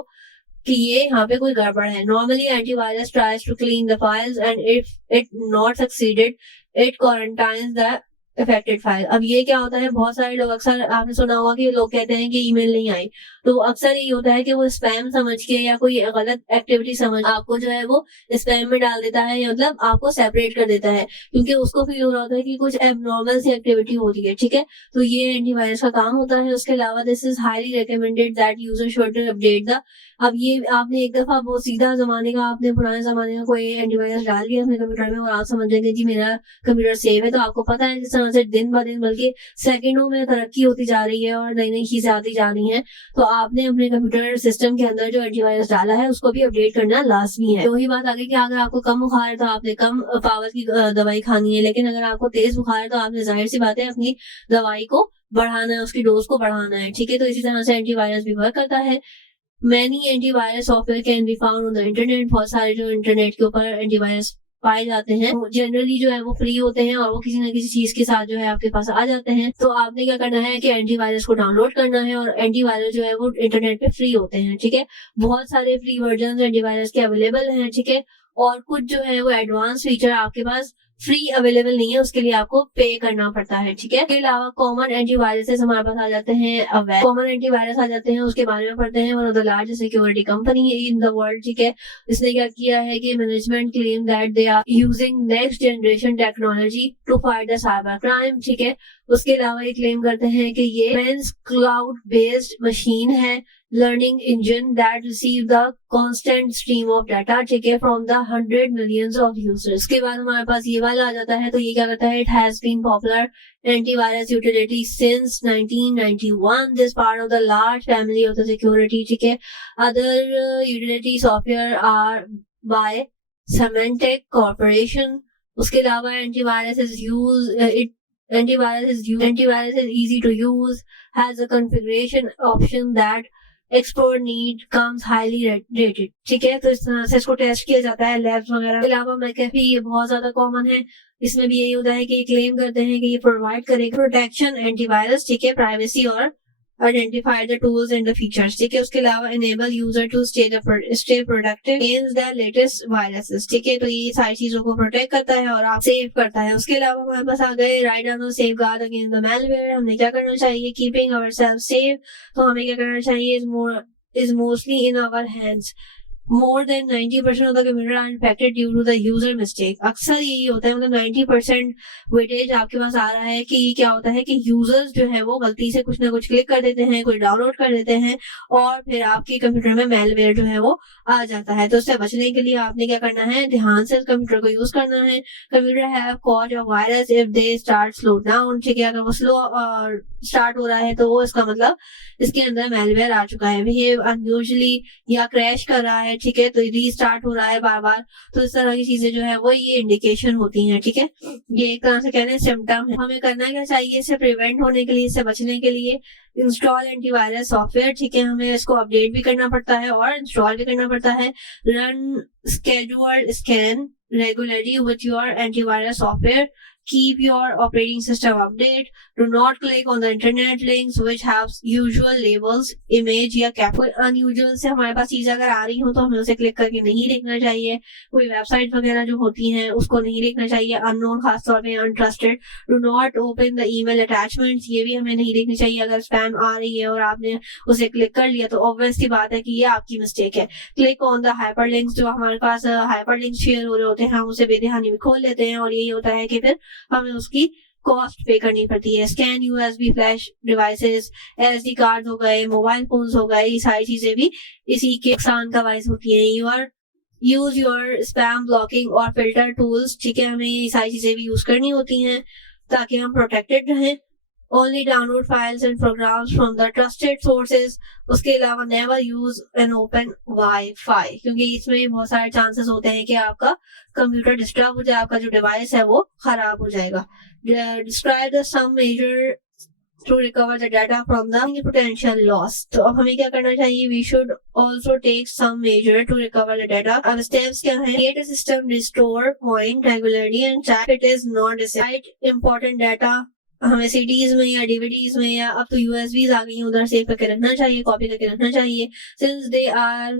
कि ये यहाँ पे कोई गड़बड़ है। Normally antivirus tries to clean the files and if it not succeeded it quarantines the affected file. अब ये क्या होता है? बहुत सारे लोग, अक्सर आपने सुना होगा कि लोग कहते हैं कि ईमेल नहीं आई, तो अक्सर ये होता है कि वो स्पैम समझ के या कोई गलत एक्टिविटी समझ आपको जो है वो स्पैम में डाल देता है या मतलब आपको सेपरेट कर देता है, क्योंकि उसको फील हो रहा होता है कि कुछ एबनॉर्मल सी एक्टिविटी हो रही है। ठीक है। तो ये एंटीवायरस का काम होता है। उसके अलावा this is highly recommended that user should update the. अब ये आपने एक दफा वो सीधा जमाने का, आपने पुराने जमाने का कोई एंटीवायरस डाल दिया अपने कंप्यूटर में और आप समझ रहे थे जी मेरा कंप्यूटर सेफ है, तो आपको पता है जिस तरह से दिन ब दिन बल्कि सेकंडों में तरक्की होती जा रही है और नई नई चीजें आती जा रही हैं, तो आपने अपने कंप्यूटर सिस्टम के अंदर जो एंटीवायरस डाला है उसको भी अपडेट करना लाजमी है। वही बात आगे कि अगर आपको कम बुखार है तो आपने कम पावर की दवाई खानी है, लेकिन अगर आपको तेज बुखार है तो आपने जाहिर सी बात है अपनी दवाई को बढ़ाना है, उसकी डोज को बढ़ाना है। ठीक है। तो इसी तरह से एंटीवायरस भी वर्क करता है। Many antivirus software can be found on the internet. बहुत सारे जो इंटरनेट के ऊपर एंटीवायरस पाए जाते हैं जनरली जो है वो फ्री होते हैं और वो किसी न किसी चीज के साथ जो है आपके पास आ जाते हैं। तो आपने क्या करना है कि एंटीवायरस को डाउनलोड करना है और एंटीवायरस जो है वो इंटरनेट पे फ्री होते हैं। ठीक है। बहुत सारे फ्री वर्जन एंटीवायरस के अवेलेबल हैं। ठीक है। और कुछ जो है वो एडवांस फीचर आपके पास फ्री अवेलेबल नहीं है, उसके लिए आपको पे करना पड़ता है। ठीक है। इसके अलावा कॉमन एंटीवायरसेस हमारे पास आ जाते हैं। कॉमन एंटीवायरस आ जाते हैं, उसके बारे में पढ़ते हैं। One of the largest security company in the world. ठीक है। इसने क्या किया है कि management claim that they are using next generation technology to fight the cyber crime. ठीक है। उसके अलावा ये क्लेम करते हैं कि ये क्लाउड बेस्ड मशीन है learning engine that receive the constant stream of data, ठीक है, from the 100 millions of users। के बाद हमारे पास ये वाला आ जाता है, तो ये क्या करता है, it has been popular antivirus utility since 1991, this part of the large family of the security, ठीक है। Other utility software are by Symantec Corporation। उसके अलावा antivirus is easy to use, has a configuration option that expert need, comes highly rated, ठीक है। तो इस तरह से इसको टेस्ट किया जाता है लैब्स वगैरह के अलावा। McAfee ये बहुत ज्यादा कॉमन है, इसमें भी यही होता है कि ये क्लेम करते हैं कि ये प्रोवाइड करेगा प्रोटेक्शन, एंटीवायरस, ठीक है, प्राइवेसी और identify the tools and the features, ठीक है। उसके अलावा enable user to stay productive against the latest viruses, ठीक है। तो ये सारी चीजों को प्रोटेक्ट करता है और आप सेव करता है। उसके अलावा हमारे पास आ गए write down safe guard against the malware. हमने क्या करना चाहिए, कीपिंग अवरसेल्फ सेफ। तो हमें क्या करना चाहिए, is mostly in our hands. More than 90% of the computer are infected due to the user mistake। अक्सर यही होता है, मतलब 90% वेटेज आपके पास आ रहा है कि ये क्या होता है कि यूजर्स जो है वो गलती से कुछ ना कुछ क्लिक कर देते हैं, कुछ डाउनलोड कर देते हैं और फिर आपके कंप्यूटर में मेलवेयर जो है वो आ जाता है। तो उससे बचने के लिए आपने क्या करना है, ध्यान से कंप्यूटर को यूज करना है। Computer have caught a virus if they start slow down, ठीक है। अगर वो स्लो स्टार्ट हो रहा है तो वो इसका मतलब इसके अंदर मेलवेयर आ चुका है। बिहेव अनयूजुअली या क्रैश कर रहा है, ठीक है, तो रीस्टार्ट हो रहा है बार बार। तो इस तरह की चीजें जो है वो ये इंडिकेशन होती हैं, ठीक है। ये एक तरह से कहते हैं सिम्टम है। हमें करना क्या चाहिए, इससे प्रिवेंट होने के लिए, इससे बचने के लिए इंस्टॉल एंटीवायरस सॉफ्टवेयर, ठीक है। हमें इसको अपडेट भी करना पड़ता है और इंस्टॉल भी करना पड़ता है। Run scheduled scan regularly with your antivirus software. Keep your operating system update. Do not click on the internet links which have usual labels, image या क्या कोई unusual से हमारे पास चीज अगर आ रही हो तो हमें उसे क्लिक करके नहीं देखना चाहिए। कोई वेबसाइट वगैरह जो होती हैं उसको नहीं देखना चाहिए, अननोन, खासतौर पे untrusted. Do not open the email attachments, ये भी हमें नहीं देखनी चाहिए। अगर स्पैम आ रही है और आपने उसे क्लिक कर लिया तो ऑब्वियस सी बात है कि ये आपकी मिस्टेक है। क्लिक ऑन द हाइपरलिंक्स, जो हमारे पास हाइपरलिंक्स शेयर हो रहे होते हैं हम उसे बेध्यानी में खोल लेते हैं और यही होता है कि फिर हमें उसकी कॉस्ट पे करनी पड़ती है। Scan USB flash devices, SD card हो गए, मोबाइल फोन्स हो गए, ये सारी चीजें भी इसी के नुकसान का बायस होती हैं। यूज योर स्पैम ब्लॉकिंग और फिल्टर टूल्स, ठीक है। हमें ये सारी चीजें भी यूज करनी होती हैं ताकि हम प्रोटेक्टेड रहें। Only download files and programs from the trusted sources। उसके अलावा never use an open Wi-Fi, क्योंकि इसमें बहुत सारे चांसेस होते हैं कि आपका कंप्यूटर डिस्टर्ब हो जाए, आपका जो डिवाइस है वो खराब हो जाएगा। Describe the some measure to recover the data from the potential loss। तो अब हमें क्या करना चाहिए, we should also take some measure to recover the data। अब steps क्या है, create a system, restore point regularly and check it is not received important data। हमें सीडीज में या डीवीडीज में या अब तो यूएसबीज आ गई हैं, उधर सेव करके रखना चाहिए, कॉपी करके रखना चाहिए। Since they are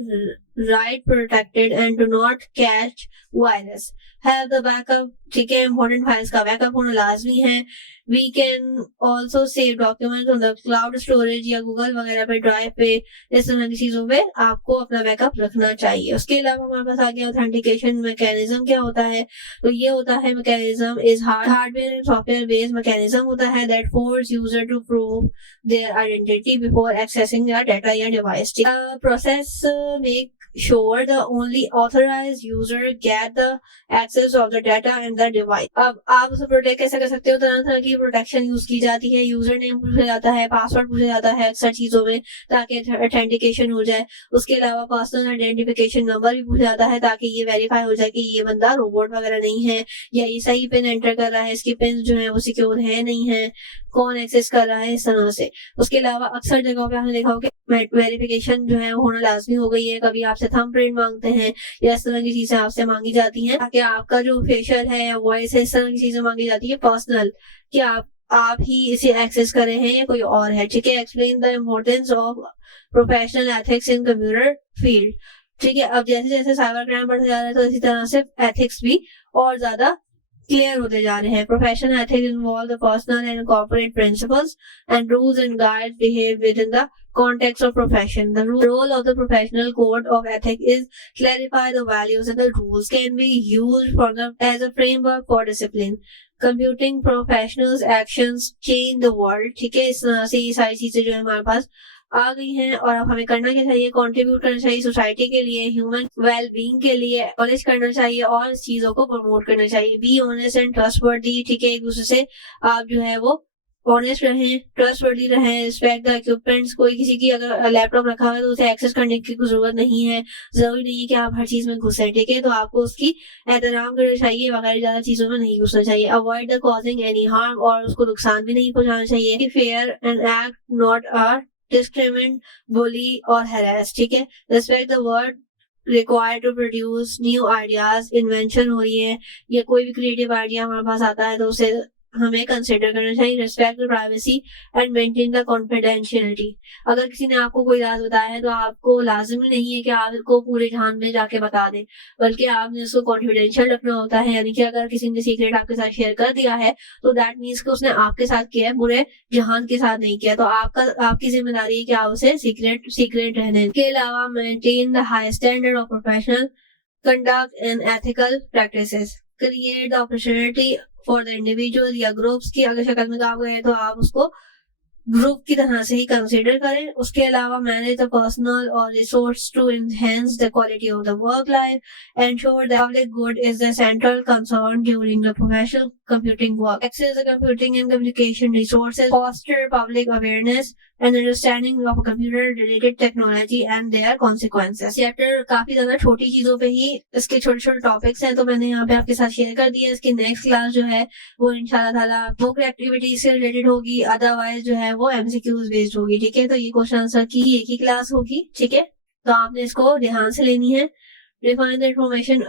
right protected and do not catch virus, have the backup, ठीक है। इंपॉर्टेंट फाइल्स का बैकअप होना लाजमी है। We can also save document on the cloud storage या गूगल वगैरह पे, ड्राइव पे, इस तरह की चीजों पे आपको अपना बैकअप रखना चाहिए। उसके अलावा हमारे पास आ गया ऑथेंटिकेशन मैकेनिज्म। क्या होता है, तो ये होता है mechanism is hardware and software based mechanism होता है that force user to prove their identity before accessing या डाटा या device. Process make sure the only authorized user get the access of the data and the device। अब आप उसे प्रोटेक्ट कैसे कर सकते हो, तरह तरह की प्रोटेक्शन यूज की जाती है। यूजर नेम पूछा जाता है, पासवर्ड पूछा जाता है अक्सर चीजों में ताकि ऑथेंटिकेशन हो जाए। उसके अलावा पर्सनल आइडेंटिफिकेशन नंबर भी पूछा जाता है ताकि ये वेरीफाई हो जाए कि ये बंदा रोबोट वगैरह नहीं है या ये सही पिन एंटर कर रहा है, इसकी पिन जो है वो सिक्योर है नहीं है, कौन एक्सेस कर रहा है, इस तरह से। उसके अलावा अक्सर जगहों पे आपने देखा होगा वेरिफिकेशन जो है होना लाजमी हो गई है। कभी आपसे थंब प्रिंट मांगते हैं या इस तरह की चीजें आपसे मांगी जाती हैं ताकि आपका जो फेशियल है या वॉइस है, इस तरह की चीजें मांगी जाती है पर्सनल, कि आप ही इसे एक्सेस कर रहे हैं या कोई और है, ठीक है। Explain the importance of professional ethics in computer field, ठीक है। अब जैसे जैसे साइबर क्राइम बढ़ता जा रहा है तो इसी तरह से एथिक्स भी और ज्यादा क्लियर होते जा रहे हैं। Professional ethics involve the personal and corporate principles and rules and guides behave with in the context of profession। The role of the professional code of ethics is clarify the values and the rules can be used as a framework for discipline। Computing professionals actions change the world, ठीक है। इस तरह से ये सारी चीजें जो है हमारे पास आ गई हैं और अब हमें करना क्या चाहिए, कंट्रीब्यूट करना चाहिए सोसाइटी के लिए, ह्यूमन वेल बीइंग के लिए, नॉलेज करना चाहिए और इस चीजों को प्रमोट करना चाहिए। बी ऑनेस्ट एंड ट्रस्टवर्दी, ठीक है, एक दूसरे से आप जो है वो ऑनेस्ट रहें, ट्रस्टवर्दी रहें, रिस्पेक्ट द इक्विपमेंट्स। कोई किसी की अगर लैपटॉप रखा हुआ है तो उसे एक्सेस करने की कोई जरूरत नहीं है, जरूरी नहीं है कि आप हर चीज में घुसे, ठीक है, तो आपको उसकी एहतराम करना चाहिए, वगैरह ज्यादा चीजों में नहीं घुसना चाहिए। Avoid the causing any harm, और उसको नुकसान भी नहीं पहुंचाना चाहिए। Fair and act not a discriminate, bully और हैरेस, ठीक है। Respect the word required to produce new ideas, invention हो रही है या कोई भी क्रिएटिव आइडिया हमारे पास आता है तो उसे हमें कंसिडर करना चाहिए। Respect the privacy and maintain the confidentiality, अगर किसी ने आपको कोई राज बताया है तो आपको लाजमी नहीं है कि आप इसको पूरे जहान में जाके बता दें, बल्कि आपने उसको कॉन्फिडेंशियल रखना होता है। यानी कि अगर किसी ने सीक्रेट आपके साथ शेयर कर दिया है तो दैट मीन्स कि उसने आपके साथ किया है, पूरे जहान के साथ नहीं किया, तो आपकी जिम्मेदारी है कि आप उसे सीक्रेट रहने। इसके अलावा maintain the high standard of professional conduct and ethical practices, create the opportunity for the individual या ग्रुप्स की अगर शक्ल में काम करें तो आप उसको ग्रुप की तरह से ही कंसिडर करें। उसके अलावा मैनेज द पर्सनल और resource to enhance the quality of the work life, ensure the public good is the central concern during the professional computing work, access the computing and communication resources, foster public awareness and understanding of computer related technology and their consequences। Chapter काफी ज्यादा छोटी चीजों पे ही इसके छोटे छोटे टॉपिक्स हैं, तो मैंने यहाँ पे आपके साथ शेयर कर दिया। इसकी नेक्स्ट क्लास जो है वो इंशाल्लाह ताला बुक एक्टिविटीज से रिलेटेड होगी, अदरवाइज जो है वो एमसीक्यूज बेस्ड होगी, ठीक है। तो ये क्वेश्चन आंसर की एक ही क्लास होगी, ठीक है, तो आपने इसको ध्यान से लेनी है। Define the information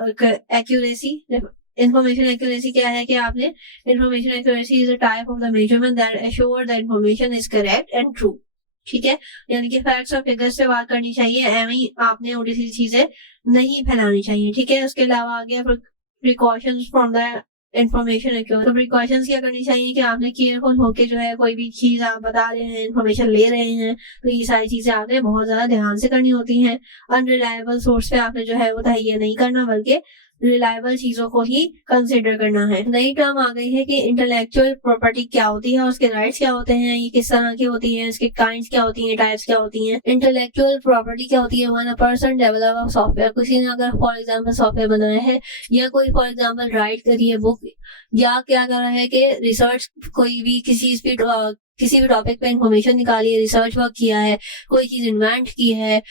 accuracy, information accuracy क्या है कि आपने information accuracy is a type of the measurement that assure the information is correct and true, ठीक है, यानी कि फैक्ट्स और फिगर्स से बात करनी चाहिए, एवं आपने उल्टी सीधी चीजें नहीं फैलानी चाहिए, ठीक है। उसके अलावा आ गया precautions from the information accuracy, तो प्रिकॉशंस क्या करनी चाहिए कि आपने केयरफुल होके जो है कोई भी चीज आप बता रहे हैं, इंफॉर्मेशन ले रहे हैं, तो ये सारी चीजें आपने बहुत ज्यादा ध्यान से करनी होती हैं। अनरिलायबल सोर्स पे आपने जो है वो तहैया नहीं करना, बल्कि रिलायबल चीजों को ही कंसिडर करना है। नई टर्म आ गई है कि इंटेलेक्चुअल प्रॉपर्टी क्या होती है और उसके राइट्स क्या होते हैं, ये किस तरह की होती है, इसके काइंड्स क्या होती हैं, टाइप्स क्या होती हैं। इंटेलेक्चुअल प्रॉपर्टी क्या होती है, when a person develop software, किसी ने अगर फॉर एग्जांपल सॉफ्टवेयर बनाया है या कोई फॉर एग्जांपल राइट करी है बुक, या क्या कर रहा है कि रिसर्च कोई भी किसी भी टॉपिक पे इंफॉर्मेशन निकाली है, रिसर्च वर्क किया है, कोई चीज इन्वेंट की है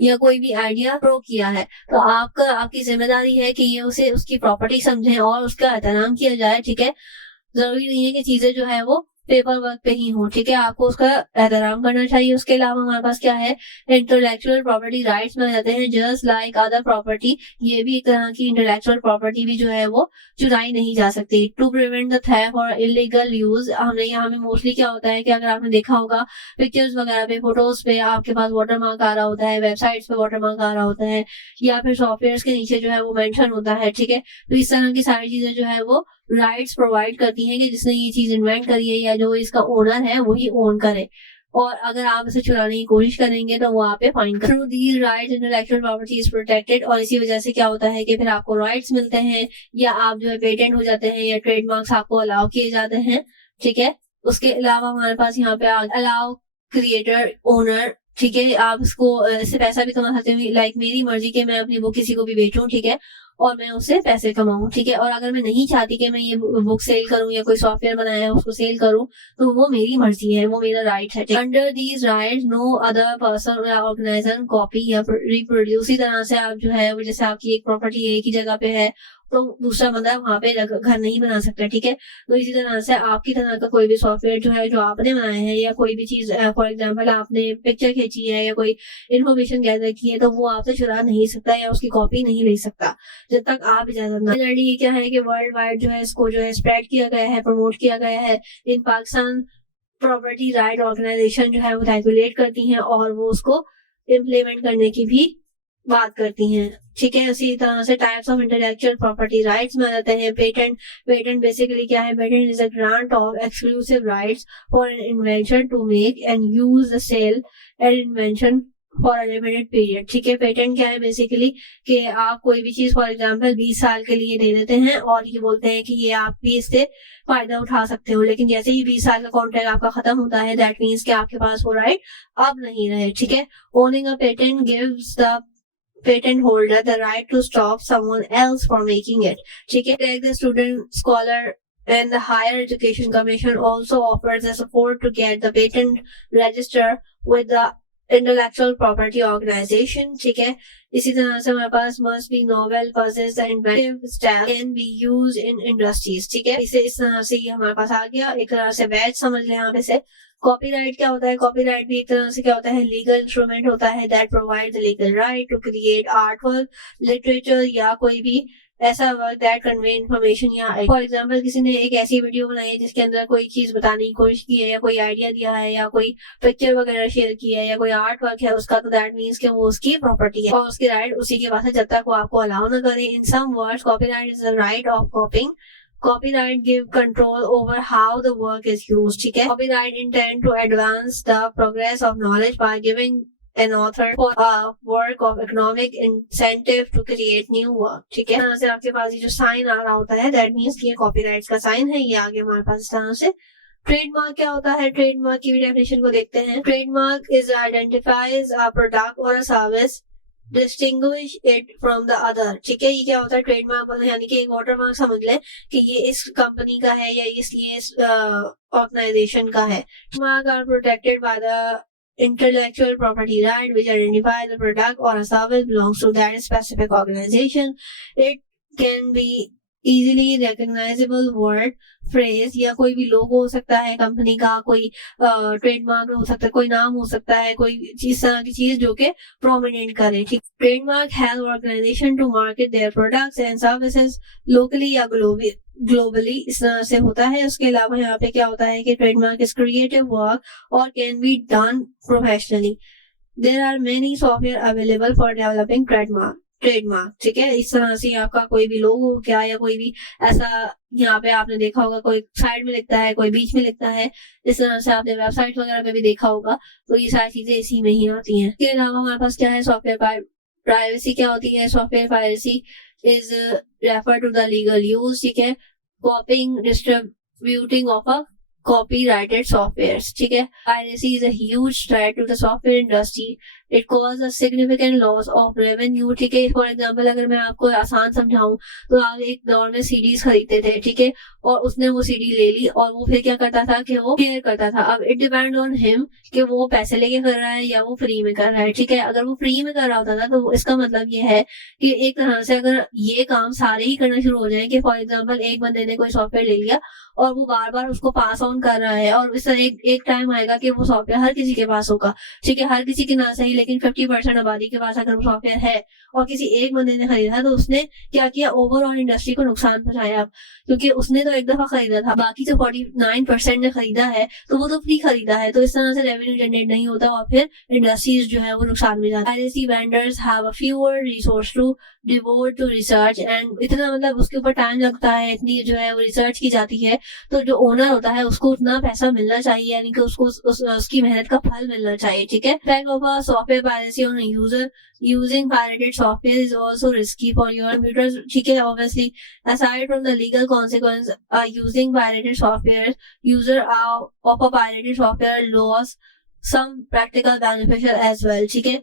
या कोई भी आइडिया प्रो किया है, तो आपकी जिम्मेदारी है कि ये उसे उसकी प्रॉपर्टी समझें और उसका एहतराम किया जाए, ठीक है। जरूरी नहीं है कि चीजें जो है वो पेपर वर्क पे ही हो, ठीक है, आपको उसका एहतराम करना चाहिए। उसके अलावा हमारे पास क्या है, इंटेलेक्चुअल प्रॉपर्टी राइट्स में जाते हैं जस्ट लाइक अदर प्रॉपर्टी, ये भी एक तरह की इंटेलेक्चुअल प्रॉपर्टी भी जो है वो चुराई नहीं जा सकती। टू प्रिवेंट द थेफ्ट और इलीगल यूज, हमने यहाँ में मोस्टली क्या होता है कि अगर आपने देखा होगा पिक्चर्स वगैरह पे, फोटोज पे आपके पास वाटरमार्क आ रहा होता है, वेबसाइट्स पे वाटरमार्क आ रहा होता है, या फिर सॉफ्टवेयर के नीचे जो है वो मेंशन होता है, ठीक है, तो इस तरह की सारी चीजें जो है वो राइट्स प्रोवाइड करती हैं कि जिसने ये चीज इन्वेंट करी है या जो इसका ओनर है वही ओन करे, और अगर आप इसे चुराने की कोशिश करेंगे तो वो आप पे फाइन कर। Through these rights intellectual property is protected, और इसी वजह से क्या होता है कि फिर आपको राइट्स मिलते हैं या आप जो है पेटेंट हो जाते हैं या ट्रेडमार्क्स आपको अलाउ किए जाते हैं, ठीक है। उसके अलावा हमारे पास यहाँ पे अलाउ क्रिएटर ओनर, ठीक है, आप इससे पैसा भी कमा सकते हैं, लाइक मेरी मर्जी के मैं अपनी बुक किसी को भी बेचूं, ठीक है, और मैं उससे पैसे कमाऊं, ठीक है, और अगर मैं नहीं चाहती कि मैं ये बुक सेल करूं या कोई सॉफ्टवेयर बनाया है उसको सेल करूं, तो वो मेरी मर्जी है, वो मेरा राइट है। Under these rights no other person या ऑर्गेनाइजेशन कॉपी या रिप्रोड्यूस, इसी तरह से आप जो है वो जैसे आपकी एक प्रॉपर्टी एक ही जगह पे है तो दूसरा बंदा वहां पे घर नहीं बना सकता, ठीक है, तो इसी तरह से आपकी तरह का कोई भी सॉफ्टवेयर जो है जो आपने बनाया है या कोई भी चीज फॉर एग्जांपल आपने पिक्चर खींची है या कोई इन्फॉर्मेशन गैदर की है, तो वो आपसे चुरा नहीं सकता या उसकी कॉपी नहीं ले सकता जब तक आप इजाजत ना। ये क्या है कि वर्ल्ड वाइड जो है इसको जो है स्प्रेड किया गया है, प्रमोट किया गया है। इन पाकिस्तान प्रॉपर्टी राइट ऑर्गेनाइजेशन जो है वो रेगुलेट करती हैं और वो उसको इम्प्लीमेंट करने की भी बात करती हैं, ठीक है। इसी तरह से types of intellectual property rights में आते हैं पेटेंट बेसिकली क्या है, patent is a grant of exclusive rights for an invention to make and use the sale and invention for a limited period. ठीक है, पेटेंट क्या है बेसिकली कि आप कोई भी चीज फॉर एग्जांपल 20 साल के लिए दे देते हैं और ये बोलते हैं कि ये आप भी इससे फायदा उठा सकते हो, लेकिन जैसे ही 20 साल का कॉन्ट्रैक्ट आपका खत्म होता है दैट मीन्स कि आपके पास वो राइट अब नहीं रहे। ठीक है, owning a patent gives the patent holder the right to stop someone else from making it. ठीक है, like the student scholar and the Higher Education Commission also offers the support to get the patent registered with the intellectual property organization. ठीक है, इसी तरह से हमारे पास must be novel possess the inventive style can be used in industries. ठीक है, इसे इस तरह से ये हमारे पास आ गया, एक तरह से बैच समझ लें यहाँ पे से। कॉपीराइट क्या होता है? कॉपीराइट भी एक तरह से क्या होता है, लीगल इंस्ट्रूमेंट होता है that provide the legal right to create art work, literature या कोई भी ऐसा वर्क दैट कन्वे इन्फॉर्मेशन या फॉर एग्जांपल किसी ने एक ऐसी वीडियो बनाई है जिसके अंदर कोई चीज बताने की कोशिश की है या कोई आइडिया दिया है या कोई पिक्चर वगैरह शेयर की है या कोई आर्ट वर्क है उसका, तो दैट मीन्स कि वो उसकी प्रॉपर्टी है और उसकी राइट उसी के पास है जब तक वो आपको अलाउ ना करे। In some words copyright is the right of copying. Copyright give control over how the work is used. ठीक है, copyright intend to advance the progress of knowledge by giving an author for a work of economic incentive to create new work. ठीक है, यहाँ से आपके पास ये जो साइन आ रहा होता है दैट मीन्स कि ये कॉपीराइट का साइन है, ये आगे हमारे पास इस तरह से। ट्रेडमार्क क्या होता है? ट्रेडमार्क की भी डेफिनेशन को देखते हैं। Trademark is identifies a product और a service distinguish it from the other. ठीक है, ये क्या होता है? ट्रेडमार्क यानी कि एक वाटरमार्क समझ लें कि ये इस कंपनी का है या इसलिए इस ऑर्गेनाइजेशन का है। Trademark are protected by the intellectual property right which identify the product or a service belongs to that specific organization. It can be easily recognizable word, phrase या कोई भी लोगो हो सकता है कंपनी का, कोई ट्रेडमार्क हो सकता है, कोई नाम हो सकता है, कोई इस तरह की चीज जो कि प्रोमिनेंट करे। ठीक, trademark help organization to market their products and services locally या ग्लोबली, इस तरह से होता है। उसके अलावा यहाँ पे क्या होता है कि ट्रेडमार्क इज क्रिएटिव वर्क और can be done professionally. There are many software available for developing trademark. ठीक है, इस तरह से आपका कोई भी लोगो हो गया या कोई भी ऐसा, यहाँ पे आपने देखा होगा कोई साइड में लिखता है कोई बीच में लिखता है, इस तरह से आपने वेबसाइट वगैरह पे भी देखा होगा, तो ये सारी चीजें इसी में ही आती हैं। इसके अलावा हमारे पास क्या है? सॉफ्टवेयर प्राइवेसी क्या होती है? Software privacy is refer to the legal use. ठीक है, copying distributing of a copyrighted softwares. ठीक है, piracy is a huge threat to the software industry. It causes a significant loss of revenue. ठीक है, फॉर एग्जाम्पल अगर मैं आपको आसान समझाऊं तो आप एक दौर में सीडीज खरीदते थे, ठीक है, और उसने वो सीडी ले ली और वो फिर क्या करता था कि वो शेयर करता था। अब इट डिपेंड ऑन हिम कि वो पैसे लेके कर रहा है या वो फ्री में कर रहा है। ठीक है, अगर वो फ्री में कर रहा होता था तो इसका मतलब ये है कि एक तरह से अगर ये काम सारे ही करना शुरू हो जाए कि फॉर एग्जाम्पल एक बंदे ने कोई सॉफ्टवेयर ले लिया और वो बार बार उसको पास ऑन कर रहा है और इस तरह एक टाइम आएगा कि वो सॉफ्टवेयर हर किसी के पास होगा। ठीक है, हर किसी के ना सही लेकिन 50% आबादी के पास अगर वो सॉफ्टवेयर है और किसी एक बंदे ने खरीदा तो उसने क्या किया? ओवरऑल इंडस्ट्री को नुकसान पहुंचाया, क्योंकि उसने तो एक दफा खरीदा था, बाकी जो 49% ने खरीदा है तो वो तो फ्री खरीदा है, तो इस तरह से रेवेन्यू जनरेट नहीं होता और फिर इंडस्ट्रीज जो है वो नुकसान में जाती है। Piracy vendors have a fewer resource to devote to research and इतना मतलब उसके ऊपर टाइम लगता है, इतनी जो है वो रिसर्च की जाती है, तो जो ओनर होता है उसको उतना पैसा मिलना चाहिए, यानी कि उसको उसकी मेहनत का फल मिलना चाहिए। ठीक है, effect of a software piracy on a user using pirated software is also risky for your computers. ठीक है, obviously aside from the legal consequence using pirated software, user of a pirated software lost some practical beneficial as well. ठीक है,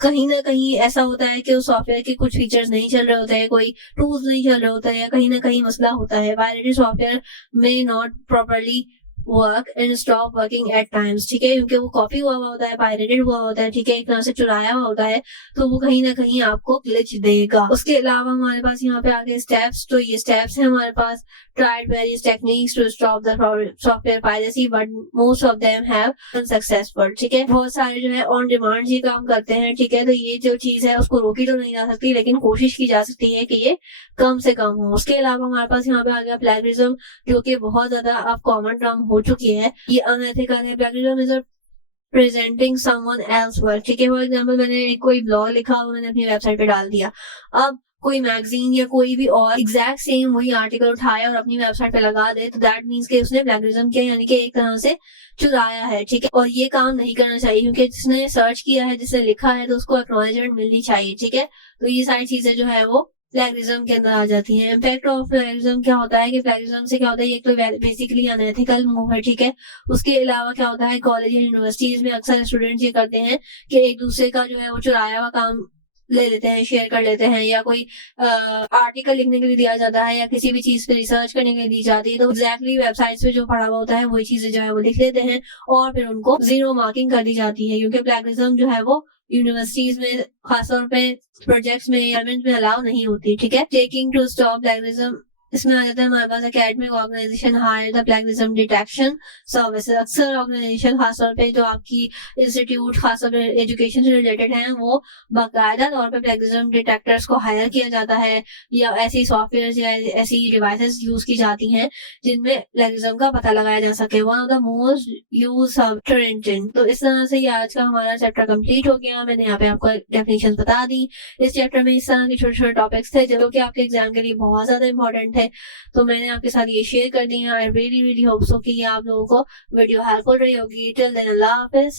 कहीं ना कहीं ऐसा होता है कि उस सॉफ्टवेयर के कुछ फीचर्स नहीं चल रहे होते हैं, कोई टूल्स नहीं चल रहे होते हैं, या कहीं ना कहीं मसला होता है। Pirated software may not properly work and stop working at times. ठीक है, क्योंकि वो कॉपी हुआ होता है, पायरेटेड हुआ होता है, ठीक है, एक तरह से चुराया हुआ होता है, तो वो कहीं ना कहीं आपको ग्लिच देगा। उसके अलावा हमारे पास यहाँ पे आगे स्टेप्स, तो ये स्टेप्स हैं हमारे पास। tried various techniques to stop the software piracy but most of them have been successful. ठीक है, बहुत सारे जो है ऑन डिमांड ये काम करते हैं। ठीक है, तो ये जो चीज है उसको रोकी तो नहीं जा सकती लेकिन कोशिश की जा सकती है कि ये कम से कम हो। उसके अलावा हमारे पास यहाँ पे आ गया प्लेगरिज्म, जो कि बहुत ज्यादा अब कॉमन टर्म हो चुकी है। ये अनएथिकल है। Plagiarism is presenting someone else work. ठीक है, फॉर एग्जाम्पल मैंने कोई ब्लॉग लिखा, मैंने अपनी वेबसाइट पे डाल दिया। अब कोई मैगजीन या कोई भी और एग्जैक्ट सेम वही आर्टिकल उठाया और अपनी वेबसाइट पे लगा दे तो दैट मीन्स कि उसने प्लेगरिज्म किया, यानी कि एक तरह से चुराया है, ठीक है। और ये काम नहीं करना चाहिए क्योंकि जिसने सर्च किया है, जिसने लिखा है, तो उसको एक्नॉलेजमेंट मिलनी चाहिए, ठीक है। तो ये सारी चीजें जो है वो प्लेगरिज्म के अंदर आ जाती है। इम्पैक्ट ऑफ प्लेगरिज्म क्या होता है कि प्लेगरिज्म से क्या होता है, ये तो बेसिकली अनएथिकल मूव है, ठीक है। उसके अलावा क्या होता है, कॉलेज या यूनिवर्सिटीज में अक्सर स्टूडेंट्स ये करते हैं कि एक दूसरे का जो है वो चुराया हुआ काम ले लेते हैं, शेयर कर लेते हैं, या कोई आर्टिकल लिखने के लिए दिया जाता है या किसी भी चीज पे रिसर्च करने के लिए दी जाती है, तो एग्जैक्टली वेबसाइट्स पे जो पढ़ा हुआ होता है वही चीजें जो है वो लिख लेते हैं और फिर उनको 0 मार्किंग कर दी जाती है, क्योंकि प्लेगरिज्म जो है वो यूनिवर्सिटीज में खासतौर पे प्रोजेक्ट्स में या में अलाउ नहीं होती, ठीक है। टेकिंग टू स्टॉप प्लेगरिज्म, इसमें आ जाता है हमारे पास academic organisation hire the plagiarism detection services. अक्सर ऑर्गेनाइजेशन खासतौर पे जो आपकी इंस्टीट्यूट खासतौर पे एजुकेशन से रिलेटेड हैं, वो बाकायदा तौर पे प्लेगरिज्म डिटेक्टर्स को हायर किया जाता है या ऐसी सॉफ्टवेयर या ऐसी डिवाइसेस यूज की जाती हैं जिनमें प्लेगरिज्म का पता लगाया जा सके। One of the most use trending. तो इस तरह से ये आज का हमारा चैप्टर कंप्लीट हो गया। मैंने यहाँ पे आपको डेफिनेशन बता दी। इस चैप्टर में इस तरह के छोटे छोटे टॉपिक्स थे जो कि आपके एग्जाम के लिए बहुत ज्यादा इंपॉर्टेंट है, तो मैंने आपके साथ ये शेयर कर दिया। आई रियली होप सो कि ये आप लोगों को वीडियो हेल्पफुल रही होगी। टिल देन अल्लाह हाफिज।